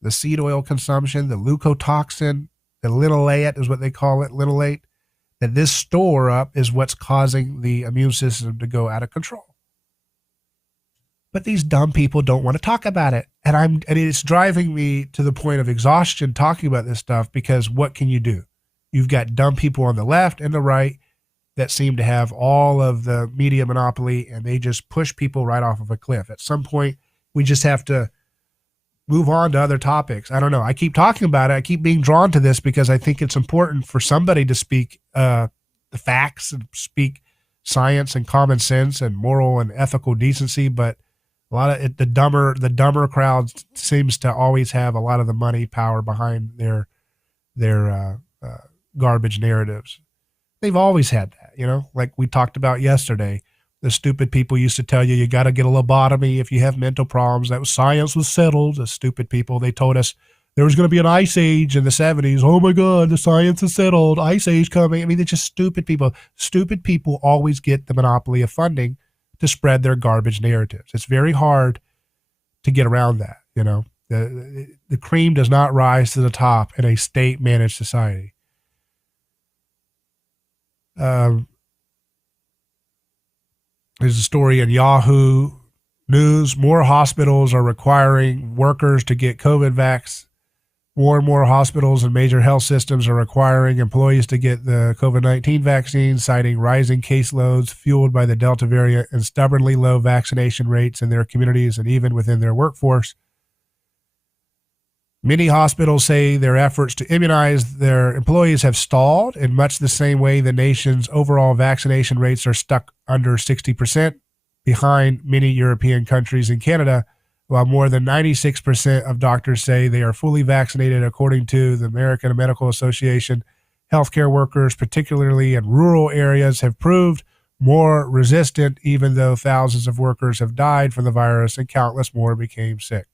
the seed oil consumption, the leukotoxin, the linoleic is what they call it, linoleic, that this store up is what's causing the immune system to go out of control. But these dumb people don't want to talk about it. And it's driving me to the point of exhaustion talking about this stuff, because what can you do? You've got dumb people on the left and the right that seem to have all of the media monopoly, and they just push people right off of a cliff. At some point, we just have to move on to other topics. I don't know. I keep talking about it. I keep being drawn to this because I think it's important for somebody to speak the facts and speak science and common sense and moral and ethical decency. But a lot of it, the dumber crowd seems to always have a lot of the money power behind their garbage narratives. They've always had that, like we talked about yesterday. The stupid people used to tell you got to get a lobotomy if you have mental problems. That was science was settled. The stupid people, they told us there was going to be an ice age in the 70s. Oh my God, the science is settled. Ice age coming. I mean, they're just stupid people. Stupid people always get the monopoly of funding to spread their garbage narratives. It's very hard to get around that. The cream does not rise to the top in a state-managed society. There's a story in Yahoo News. More hospitals are requiring workers to get COVID vax. More and more hospitals and major health systems are requiring employees to get the COVID-19 vaccine, citing rising caseloads fueled by the Delta variant and stubbornly low vaccination rates in their communities and even within their workforce. Many hospitals say their efforts to immunize their employees have stalled in much the same way the nation's overall vaccination rates are stuck under 60%, behind many European countries and Canada, while more than 96% of doctors say they are fully vaccinated, according to the American Medical Association. Healthcare workers, particularly in rural areas, have proved more resistant, even though thousands of workers have died from the virus and countless more became sick.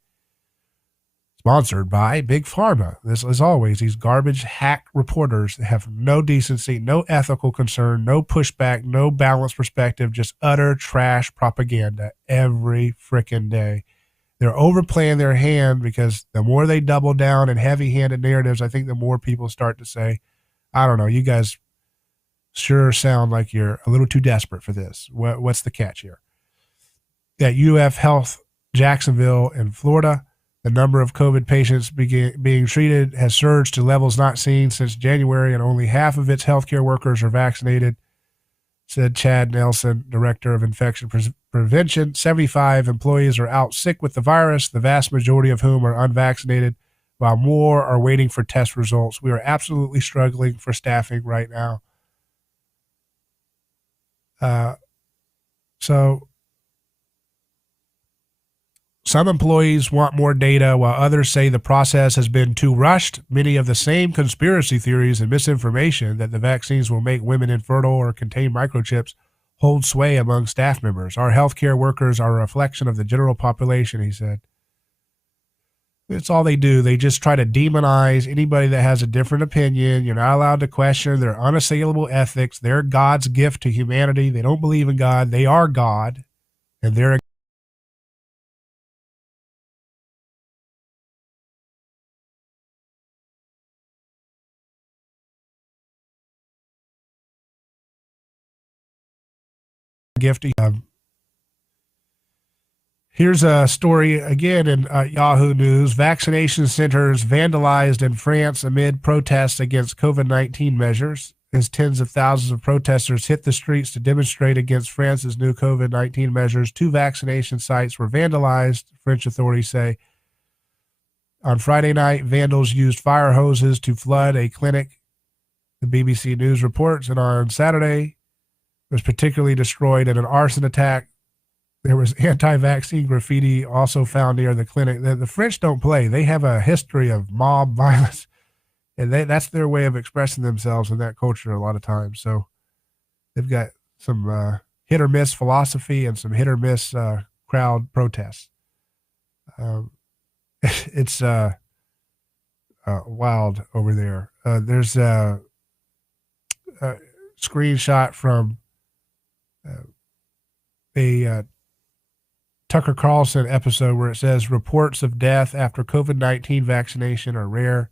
Sponsored by Big Pharma. This, as always, these garbage hack reporters that have no decency, no ethical concern, no pushback, no balanced perspective, just utter trash propaganda every frickin' day. They're overplaying their hand, because the more they double down in heavy-handed narratives, I think the more people start to say, I don't know, you guys sure sound like you're a little too desperate for this. What's the catch here? At UF Health Jacksonville in Florida, the number of COVID patients being treated has surged to levels not seen since January, and only half of its healthcare workers are vaccinated, said Chad Nelson, director of infection prevention. 75 employees are out sick with the virus, the vast majority of whom are unvaccinated, while more are waiting for test results. We are absolutely struggling for staffing right now. So some employees want more data, while others say the process has been too rushed. Many of the same conspiracy theories and misinformation that the vaccines will make women infertile or contain microchips hold sway among staff members. Our healthcare workers are a reflection of the general population, he said. It's all they do. They just try to demonize anybody that has a different opinion. You're not allowed to question their unassailable ethics. They're God's gift to humanity. They don't believe in God. They are God, and they're gift. Here's a story again in Yahoo News. Vaccination centers vandalized in France amid protests against COVID-19 measures. As tens of thousands of protesters hit the streets to demonstrate against France's new COVID-19 measures, 2 vaccination sites were vandalized, French authorities say. On Friday night, vandals used fire hoses to flood a clinic, the BBC News reports, and on Saturday, was particularly destroyed in an arson attack. There was anti-vaccine graffiti also found near the clinic. The French don't play. They have a history of mob violence, and that's their way of expressing themselves in that culture a lot of times. So they've got some hit or miss philosophy and some hit or miss crowd protests. It's wild over there. There's a screenshot from a Tucker Carlson episode where it says reports of death after COVID-19 vaccination are rare.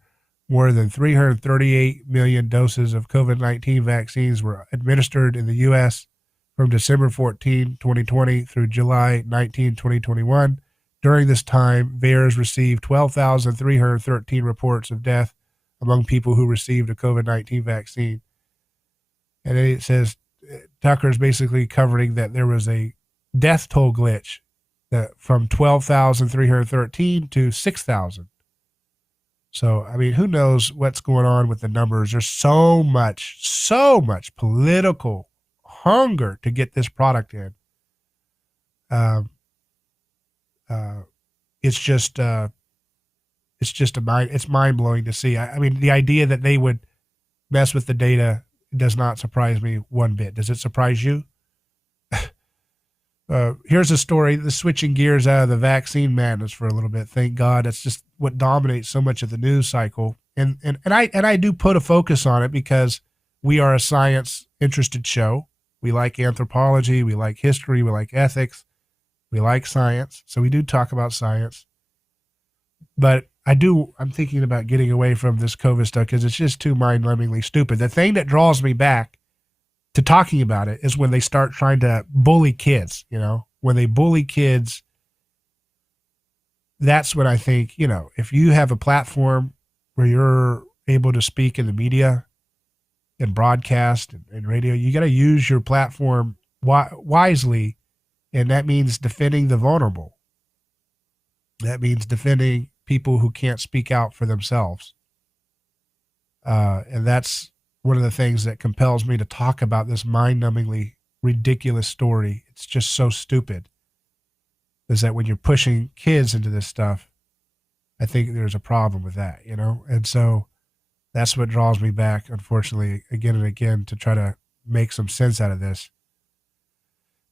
More than 338 million doses of COVID-19 vaccines were administered in the U.S. from December 14, 2020 through July 19, 2021. During this time, VAERS received 12,313 reports of death among people who received a COVID-19 vaccine. And then it says Tucker's basically covering that there was a death toll glitch from 12,313 to 6,000. So, I mean, who knows what's going on with the numbers? There's so much political hunger to get this product in. It's mind blowing to see. I mean, the idea that they would mess with the data does not surprise me one bit. Does it surprise you? Here's a story, the switching gears out of the vaccine madness for a little bit. Thank God. That's just what dominates so much of the news cycle. And I do put a focus on it because we are a science interested show. We like anthropology, we like history, we like ethics, we like science. So we do talk about science. But I'm thinking about getting away from this COVID stuff because it's just too mind-numbingly stupid. The thing that draws me back to talking about it is when they start trying to bully kids, when they bully kids, that's when I think, if you have a platform where you're able to speak in the media and broadcast and radio, you got to use your platform wisely. And that means defending the vulnerable. That means defending people who can't speak out for themselves. And that's one of the things that compels me to talk about this mind-numbingly ridiculous story. It's just so stupid. Is that when you're pushing kids into this stuff, I think there's a problem with that, And so that's what draws me back, unfortunately, again and again, to try to make some sense out of this.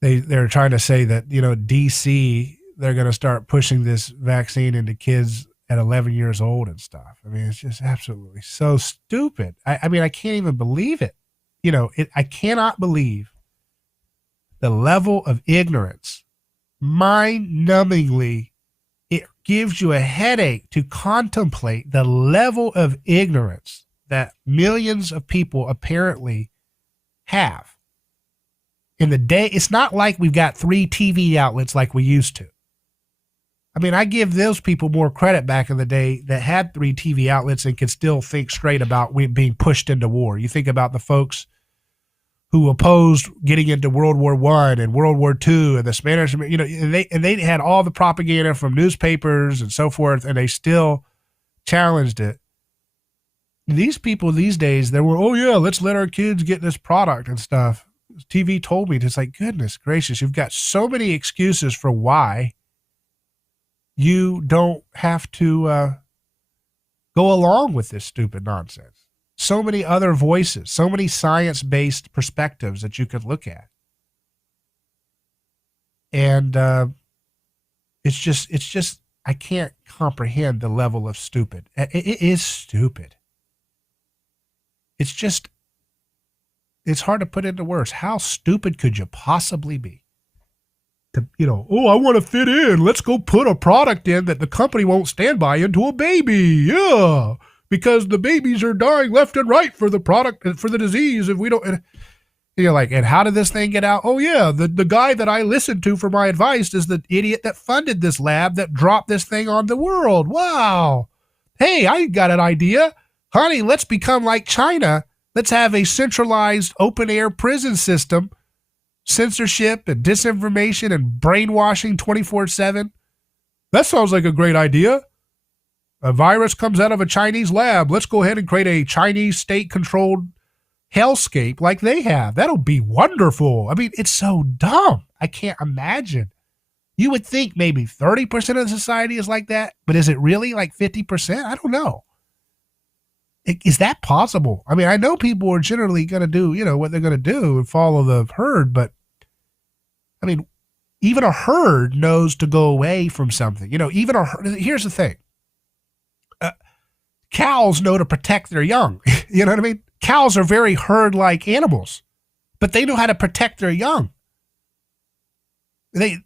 They're trying to say that, DC, they're going to start pushing this vaccine into kids at 11 years old and stuff. I mean, it's just absolutely so stupid. I mean, I can't even believe it. I cannot believe the level of ignorance. Mind-numbingly, it gives you a headache to contemplate the level of ignorance that millions of people apparently have. In the day, it's not like we've got 3 TV outlets like we used to. I mean, I give those people more credit back in the day that had 3 TV outlets and could still think straight about being pushed into war. You think about the folks who opposed getting into World War I and World War II and the Spanish, and they had all the propaganda from newspapers and so forth, and they still challenged it. These people these days, they were, oh yeah, let's let our kids get this product and stuff. TV told me, it's like, goodness gracious, you've got so many excuses for why you don't have to go along with this stupid nonsense. So many other voices, so many science-based perspectives that you could look at. And it's just, I can't comprehend the level of stupid. It is stupid. It's hard to put into words. How stupid could you possibly be? I want to fit in. Let's go put a product in that the company won't stand by into a baby. Yeah, because the babies are dying left and right for the product, for the disease. If we don't, and you're like, and how did this thing get out? Oh yeah, the guy that I listened to for my advice is the idiot that funded this lab that dropped this thing on the world. Wow. Hey, I got an idea. Honey, let's become like China. Let's have a centralized open air prison system. Censorship and disinformation and brainwashing 24/7. That sounds like a great idea. A virus comes out of a Chinese lab. Let's go ahead and create a Chinese state-controlled hellscape like they have. That'll be wonderful. I mean, it's so dumb. I can't imagine. You would think maybe 30% of the society is like that, but is it really like 50%? I don't know. Is that possible? I mean, I know people are generally going to do, what they're going to do and follow the herd, but I mean, even a herd knows to go away from something. Even a herd, here's the thing. Cows know to protect their young. You know what I mean? Cows are very herd-like animals, but they know how to protect their young. They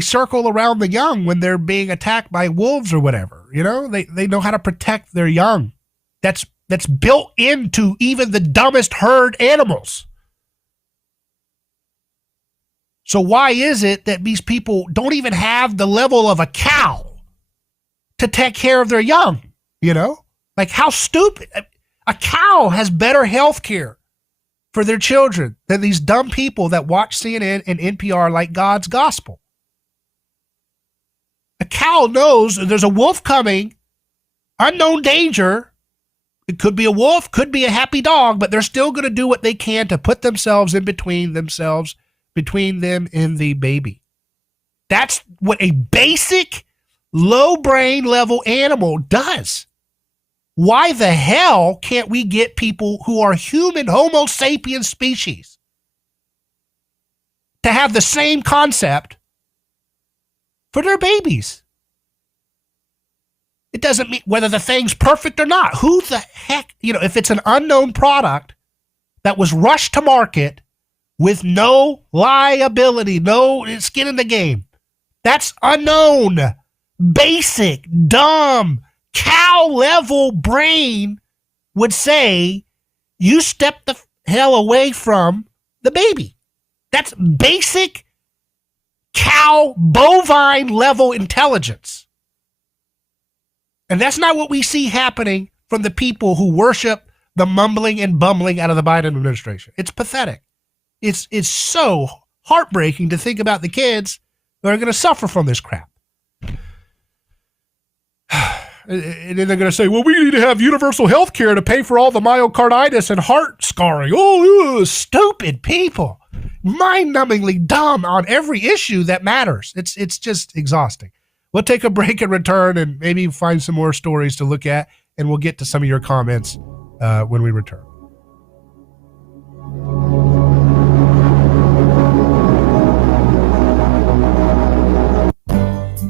circle around the young when they're being attacked by wolves or whatever. They know how to protect their young. That's built into even the dumbest herd animals. So why is it that these people don't even have the level of a cow to take care of their young? You know, like how stupid. A cow has better health care for their children than these dumb people that watch CNN and NPR like God's gospel. A cow knows there's a wolf coming, unknown danger. It could be a wolf, could be a happy dog, but they're still going to do what they can to put themselves in between them and the baby. That's what a basic low brain level animal does. Why the hell can't we get people who are human Homo sapiens species to have the same concept for their babies? It doesn't mean whether the thing's perfect or not. Who the heck, if it's an unknown product that was rushed to market with no liability, no skin in the game, that's unknown, basic, dumb, cow-level brain would say, you step the hell away from the baby. That's basic cow, bovine-level intelligence. And that's not what we see happening from the people who worship the mumbling and bumbling out of the Biden administration. It's pathetic. It's so heartbreaking to think about the kids that are going to suffer from this crap. And then they're going to say, well, we need to have universal health care to pay for all the myocarditis and heart scarring. Oh, stupid people. Mind-numbingly dumb on every issue that matters. It's just exhausting. We'll take a break and return and maybe find some more stories to look at, and we'll get to some of your comments when we return.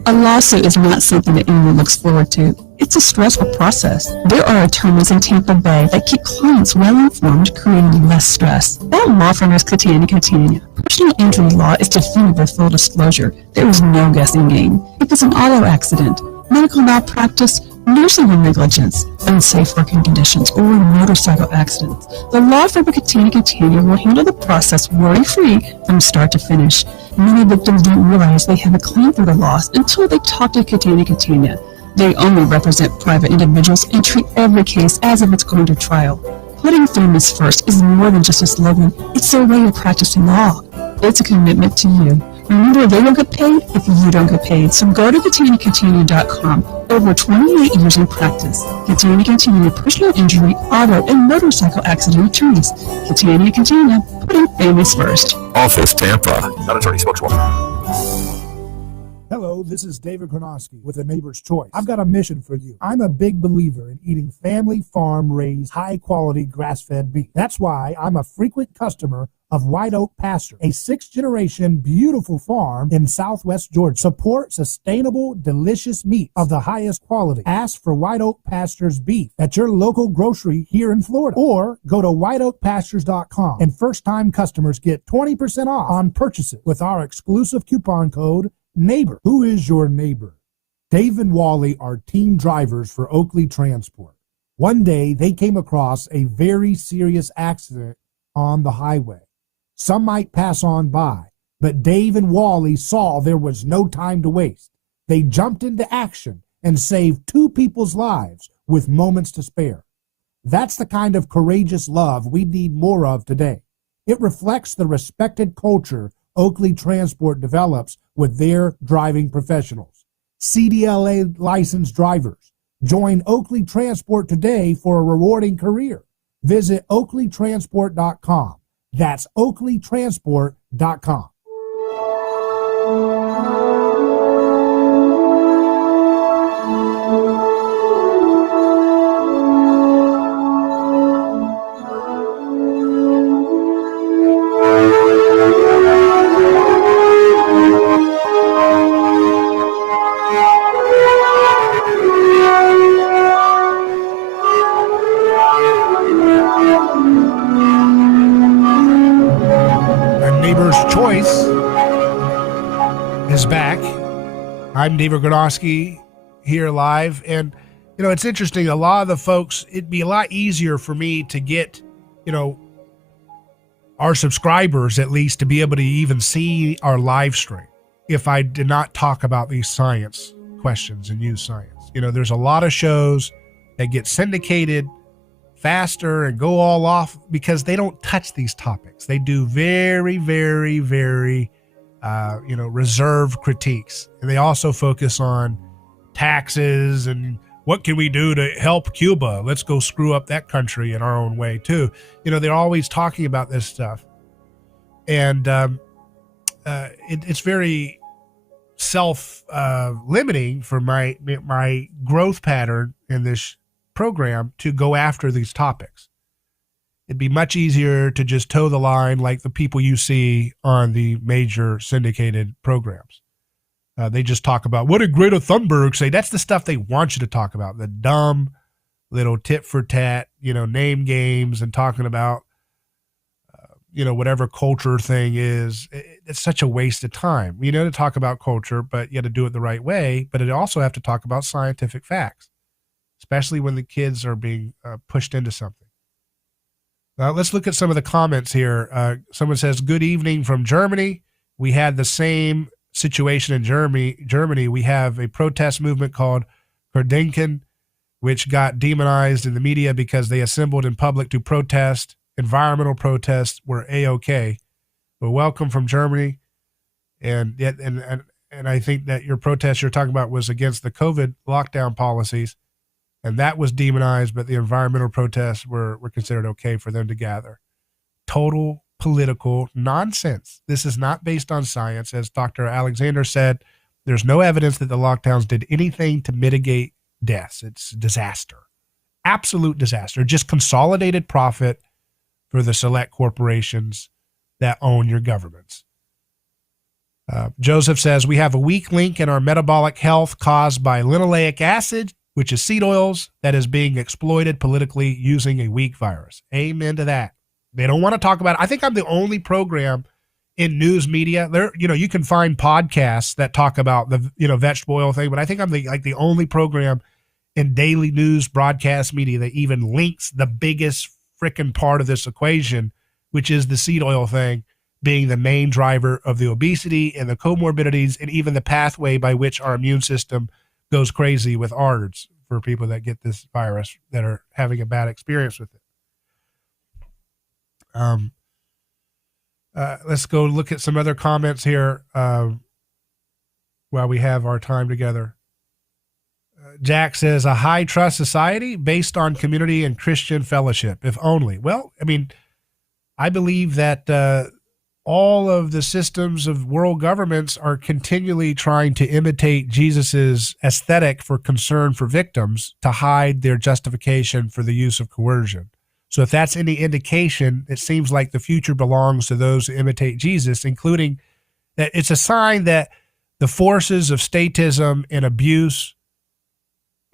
A lawsuit is not something that anyone looks forward to. It's a stressful process. There are attorneys in Tampa Bay that keep clients well informed, creating less stress. That law firm is Catania. Personal injury law is defended with full disclosure. There is no guessing game. If it's an auto accident, medical malpractice, nursing home negligence, unsafe working conditions, or motorcycle accidents, the law firm of Catania will handle the process worry-free from start to finish. Many victims don't realize they have a claim for the loss until they talk to Catania. They only represent private individuals and treat every case as if it's going to trial. Putting families first is more than just a slogan. It's their way of practicing law. It's a commitment to you. Remember, they don't get paid if you don't get paid. So go to CataniaCatania.com. Over 28 years in practice. Catania, personal injury, auto, and motorcycle accident attorneys. Catania, putting families first. Office Tampa. Not attorney spokeswoman. Hello, this is David Kronosky with A Neighbor's Choice. I've got a mission for you. I'm a big believer in eating family farm-raised, high-quality grass-fed beef. That's why I'm a frequent customer of White Oak Pasture, a 6th-generation beautiful farm in southwest Georgia. Support sustainable, delicious meat of the highest quality. Ask for White Oak Pasture's beef at your local grocery here in Florida, or go to whiteoakpastures.com, and first-time customers get 20% off on purchases with our exclusive coupon code NEIGHBOR. Who is your neighbor? Dave and Wally are team drivers for Oakley Transport. One day, they came across a very serious accident on the highway. Some might pass on by, but Dave and Wally saw there was no time to waste. They jumped into action and saved 2 people's lives with moments to spare. That's the kind of courageous love we need more of today. It reflects the respected culture Oakley Transport develops with their driving professionals. CDLA licensed drivers. Join Oakley Transport today for a rewarding career. Visit oakleytransport.com. That's oakleytransport.com. Choice is back. I'm David Gronosky here live, and it's interesting. A lot of the folks, it'd be a lot easier for me to get our subscribers, at least, to be able to even see our live stream if I did not talk about these science questions and use science. You know, there's a lot of shows that get syndicated faster and go all off because they don't touch these topics. They do very, very, very, reserved critiques. And they also focus on taxes and what can we do to help Cuba? Let's go screw up that country in our own way too. You know, they're always talking about this stuff. And it's very self-limiting for my growth pattern in this program to go after these topics. It'd be much easier to just toe the line like the people you see on the major syndicated programs. They just talk about, what did Greta Thunberg say? That's the stuff they want you to talk about. The dumb little tit for tat, name games and talking about, whatever culture thing is. It's such a waste of time. To talk about culture, but you have to do it the right way. But it also have to talk about scientific facts, especially when the kids are being pushed into something. Let's look at some of the comments here. Someone says, good evening from Germany. We had the same situation in Germany. We have a protest movement called Verdenken, which got demonized in the media because they assembled in public to protest. Environmental protests were A-OK. But welcome from Germany. And I think that your protest you're talking about was against the COVID lockdown policies. And that was demonized, but the environmental protests were considered okay for them to gather. Total political nonsense. This is not based on science. As Dr. Alexander said, there's no evidence that the lockdowns did anything to mitigate deaths. It's disaster. Absolute disaster. Just consolidated profit for the select corporations that own your governments. Joseph says, we have a weak link in our metabolic health caused by linoleic acid, which is seed oils, that is being exploited politically using a weak virus. Amen to that. They don't want to talk about it. I think I'm the only program in news media there. You can find podcasts that talk about the, vegetable oil thing, but I think I'm the only program in daily news broadcast media that even links the biggest freaking part of this equation, which is the seed oil thing being the main driver of the obesity and the comorbidities and even the pathway by which our immune system goes crazy with ARDS for people that get this virus that are having a bad experience with it. Let's go look at some other comments here while we have our time together. Jack says, a high trust society based on community and Christian fellowship, if only. Well, I believe that all of the systems of world governments are continually trying to imitate Jesus's aesthetic for concern for victims to hide their justification for the use of coercion. So if that's any indication, it seems like the future belongs to those who imitate Jesus, including that it's a sign that the forces of statism and abuse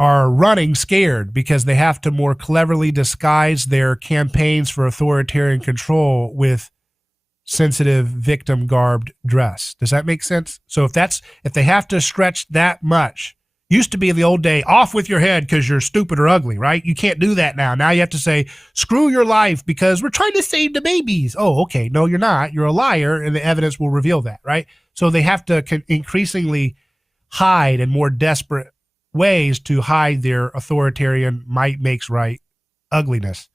are running scared because they have to more cleverly disguise their campaigns for authoritarian control with sensitive victim garbed dress. Does that make sense? So if they have to stretch that much, used to be in the old day, off with your head because you're stupid or ugly, right? You can't do that now. Now you have to say, screw your life because we're trying to save the babies. Oh, okay. No, you're not. You're a liar, and the evidence will reveal that, right? So they have to increasingly hide in more desperate ways to hide their authoritarian might makes right ugliness.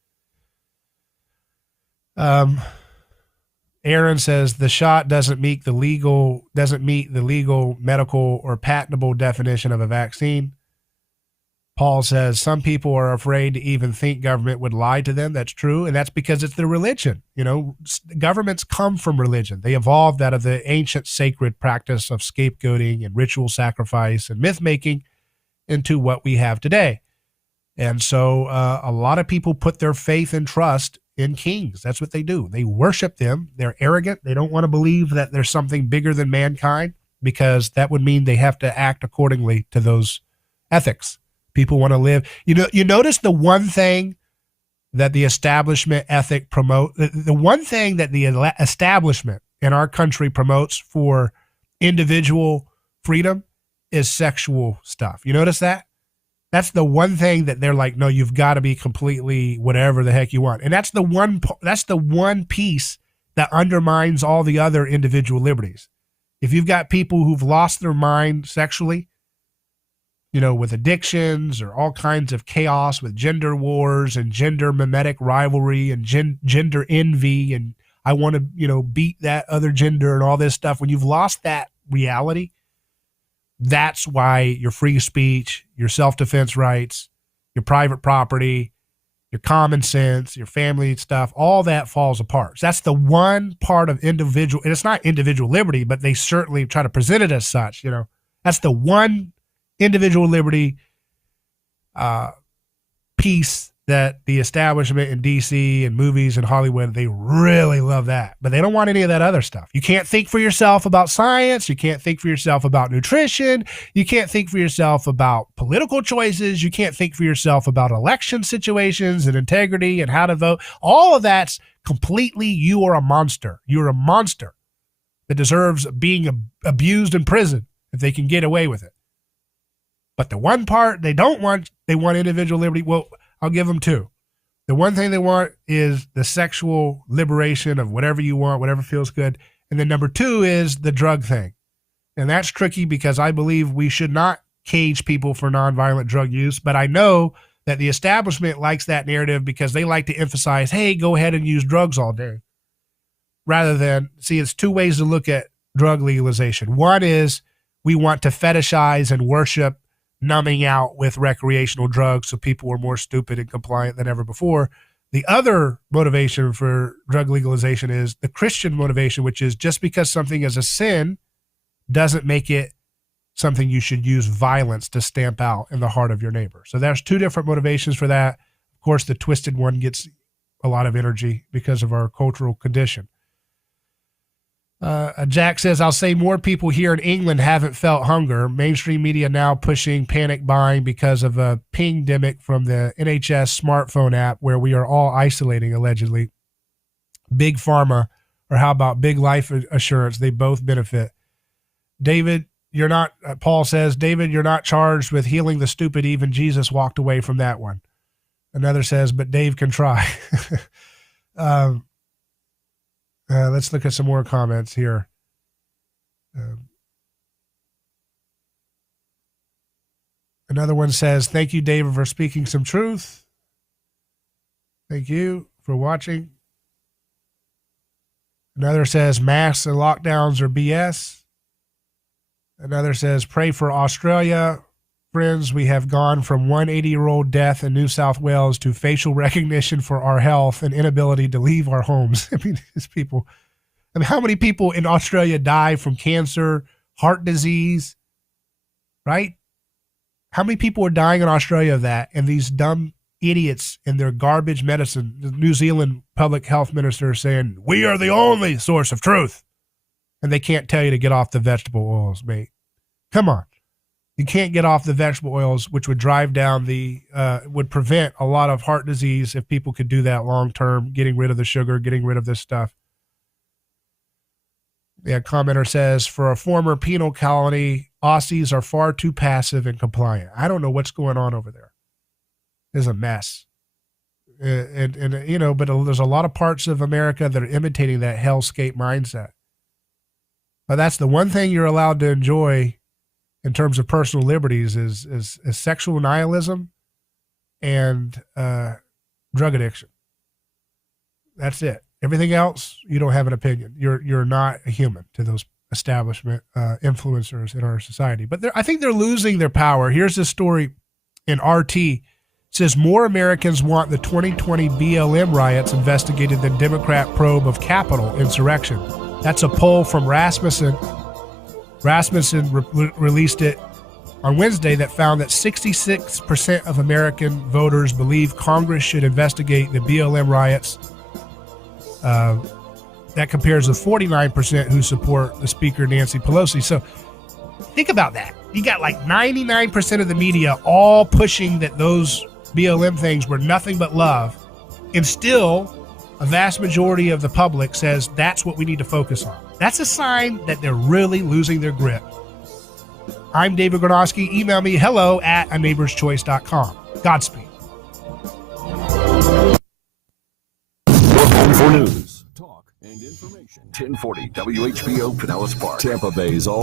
Aaron says the shot doesn't meet the legal, medical, or patentable definition of a vaccine. Paul says some people are afraid to even think government would lie to them. That's true, and that's because it's their religion. Governments come from religion. They evolved out of the ancient sacred practice of scapegoating and ritual sacrifice and myth-making into what we have today. And so a lot of people put their faith and trust in kings. That's what they do. They worship them. They're arrogant. They don't want to believe that there's something bigger than mankind because that would mean they have to act accordingly to those ethics. People want to live. You notice the one thing that the establishment ethic promote, the one thing that the establishment in our country promotes for individual freedom is sexual stuff. You notice that? That's the one thing that they're like, no, you've got to be completely whatever the heck you want. And that's the one piece that undermines all the other individual liberties. If you've got people who've lost their mind sexually, with addictions or all kinds of chaos with gender wars and gender mimetic rivalry and gender envy, and I want to, beat that other gender and all this stuff. When you've lost that reality, that's why your free speech, your self-defense rights, your private property, your common sense, your family stuff, all that falls apart. So that's the one part of individual, and it's not individual liberty, but they certainly try to present it as such. That's the one individual liberty piece that the establishment in DC and movies and Hollywood, they really love that, but they don't want any of that other stuff. You can't think for yourself about science. You can't think for yourself about nutrition. You can't think for yourself about political choices. You can't think for yourself about election situations and integrity and how to vote. All of that's completely, you are a monster. You're a monster that deserves being abused in prison if they can get away with it. But the one part they don't want, they want individual liberty. Well, I'll give them two. The one thing they want is the sexual liberation of whatever you want, whatever feels good. And then number two is the drug thing. And that's tricky because I believe we should not cage people for nonviolent drug use. But I know that the establishment likes that narrative because they like to emphasize, hey, go ahead and use drugs all day. Rather than, see, it's two ways to look at drug legalization. One is we want to fetishize and worship numbing out with recreational drugs so people are more stupid and compliant than ever before. The other motivation for drug legalization is the Christian motivation, which is just because something is a sin doesn't make it something you should use violence to stamp out in the heart of your neighbor. So there's two different motivations for that. Of course, the twisted one gets a lot of energy because of our cultural condition. Jack says, I'll say more people here in England haven't felt hunger. Mainstream media now pushing panic buying because of a ping-demic from the NHS smartphone app where we are all isolating, allegedly. Big Pharma, or how about Big Life Assurance? They both benefit. David, you're not, Paul says, David, you're not charged with healing the stupid. Even Jesus walked away from that one. Another says, but Dave can try. Let's look at some more comments here. Another one says, thank you, David, for speaking some truth. Thank you for watching. Another says, masks and lockdowns are BS. Another says, pray for Australia. Friends, we have gone from 180-year-old death in New South Wales to facial recognition for our health and inability to leave our homes. I mean, these people. I mean, how many people in Australia die from cancer, heart disease, right? How many people are dying in Australia of that? And these dumb idiots in their garbage medicine, the New Zealand public health minister is saying, we are the only source of truth. And they can't tell you to get off the vegetable oils, mate. Come on. You can't get off the vegetable oils, which would drive down would prevent a lot of heart disease if people could do that long term, getting rid of the sugar, getting rid of this stuff. Yeah, commenter says, for a former penal colony, Aussies are far too passive and compliant. I don't know what's going on over there. It's a mess. And but there's a lot of parts of America that are imitating that hellscape mindset. But that's the one thing you're allowed to enjoy in terms of personal liberties is sexual nihilism and drug addiction. That's it. Everything else, you don't have an opinion. You're not a human to those establishment influencers in our society. But I think they're losing their power. Here's this story in RT. It says more Americans want the 2020 BLM riots investigated than Democrat probe of Capitol insurrection. That's a poll from Rasmussen. Rasmussen released it on Wednesday that found that 66% of American voters believe Congress should investigate the BLM riots. That compares with 49% who support the Speaker, Nancy Pelosi. So think about that. You got like 99% of the media all pushing that those BLM things were nothing but love. And still, a vast majority of the public says that's what we need to focus on. That's a sign that they're really losing their grip. I'm David Gronowski. Email me hello@aneighborschoice.com. Godspeed. Your home for news, talk, and information. 1040 WHBO Pinellas Park, Tampa Bay's all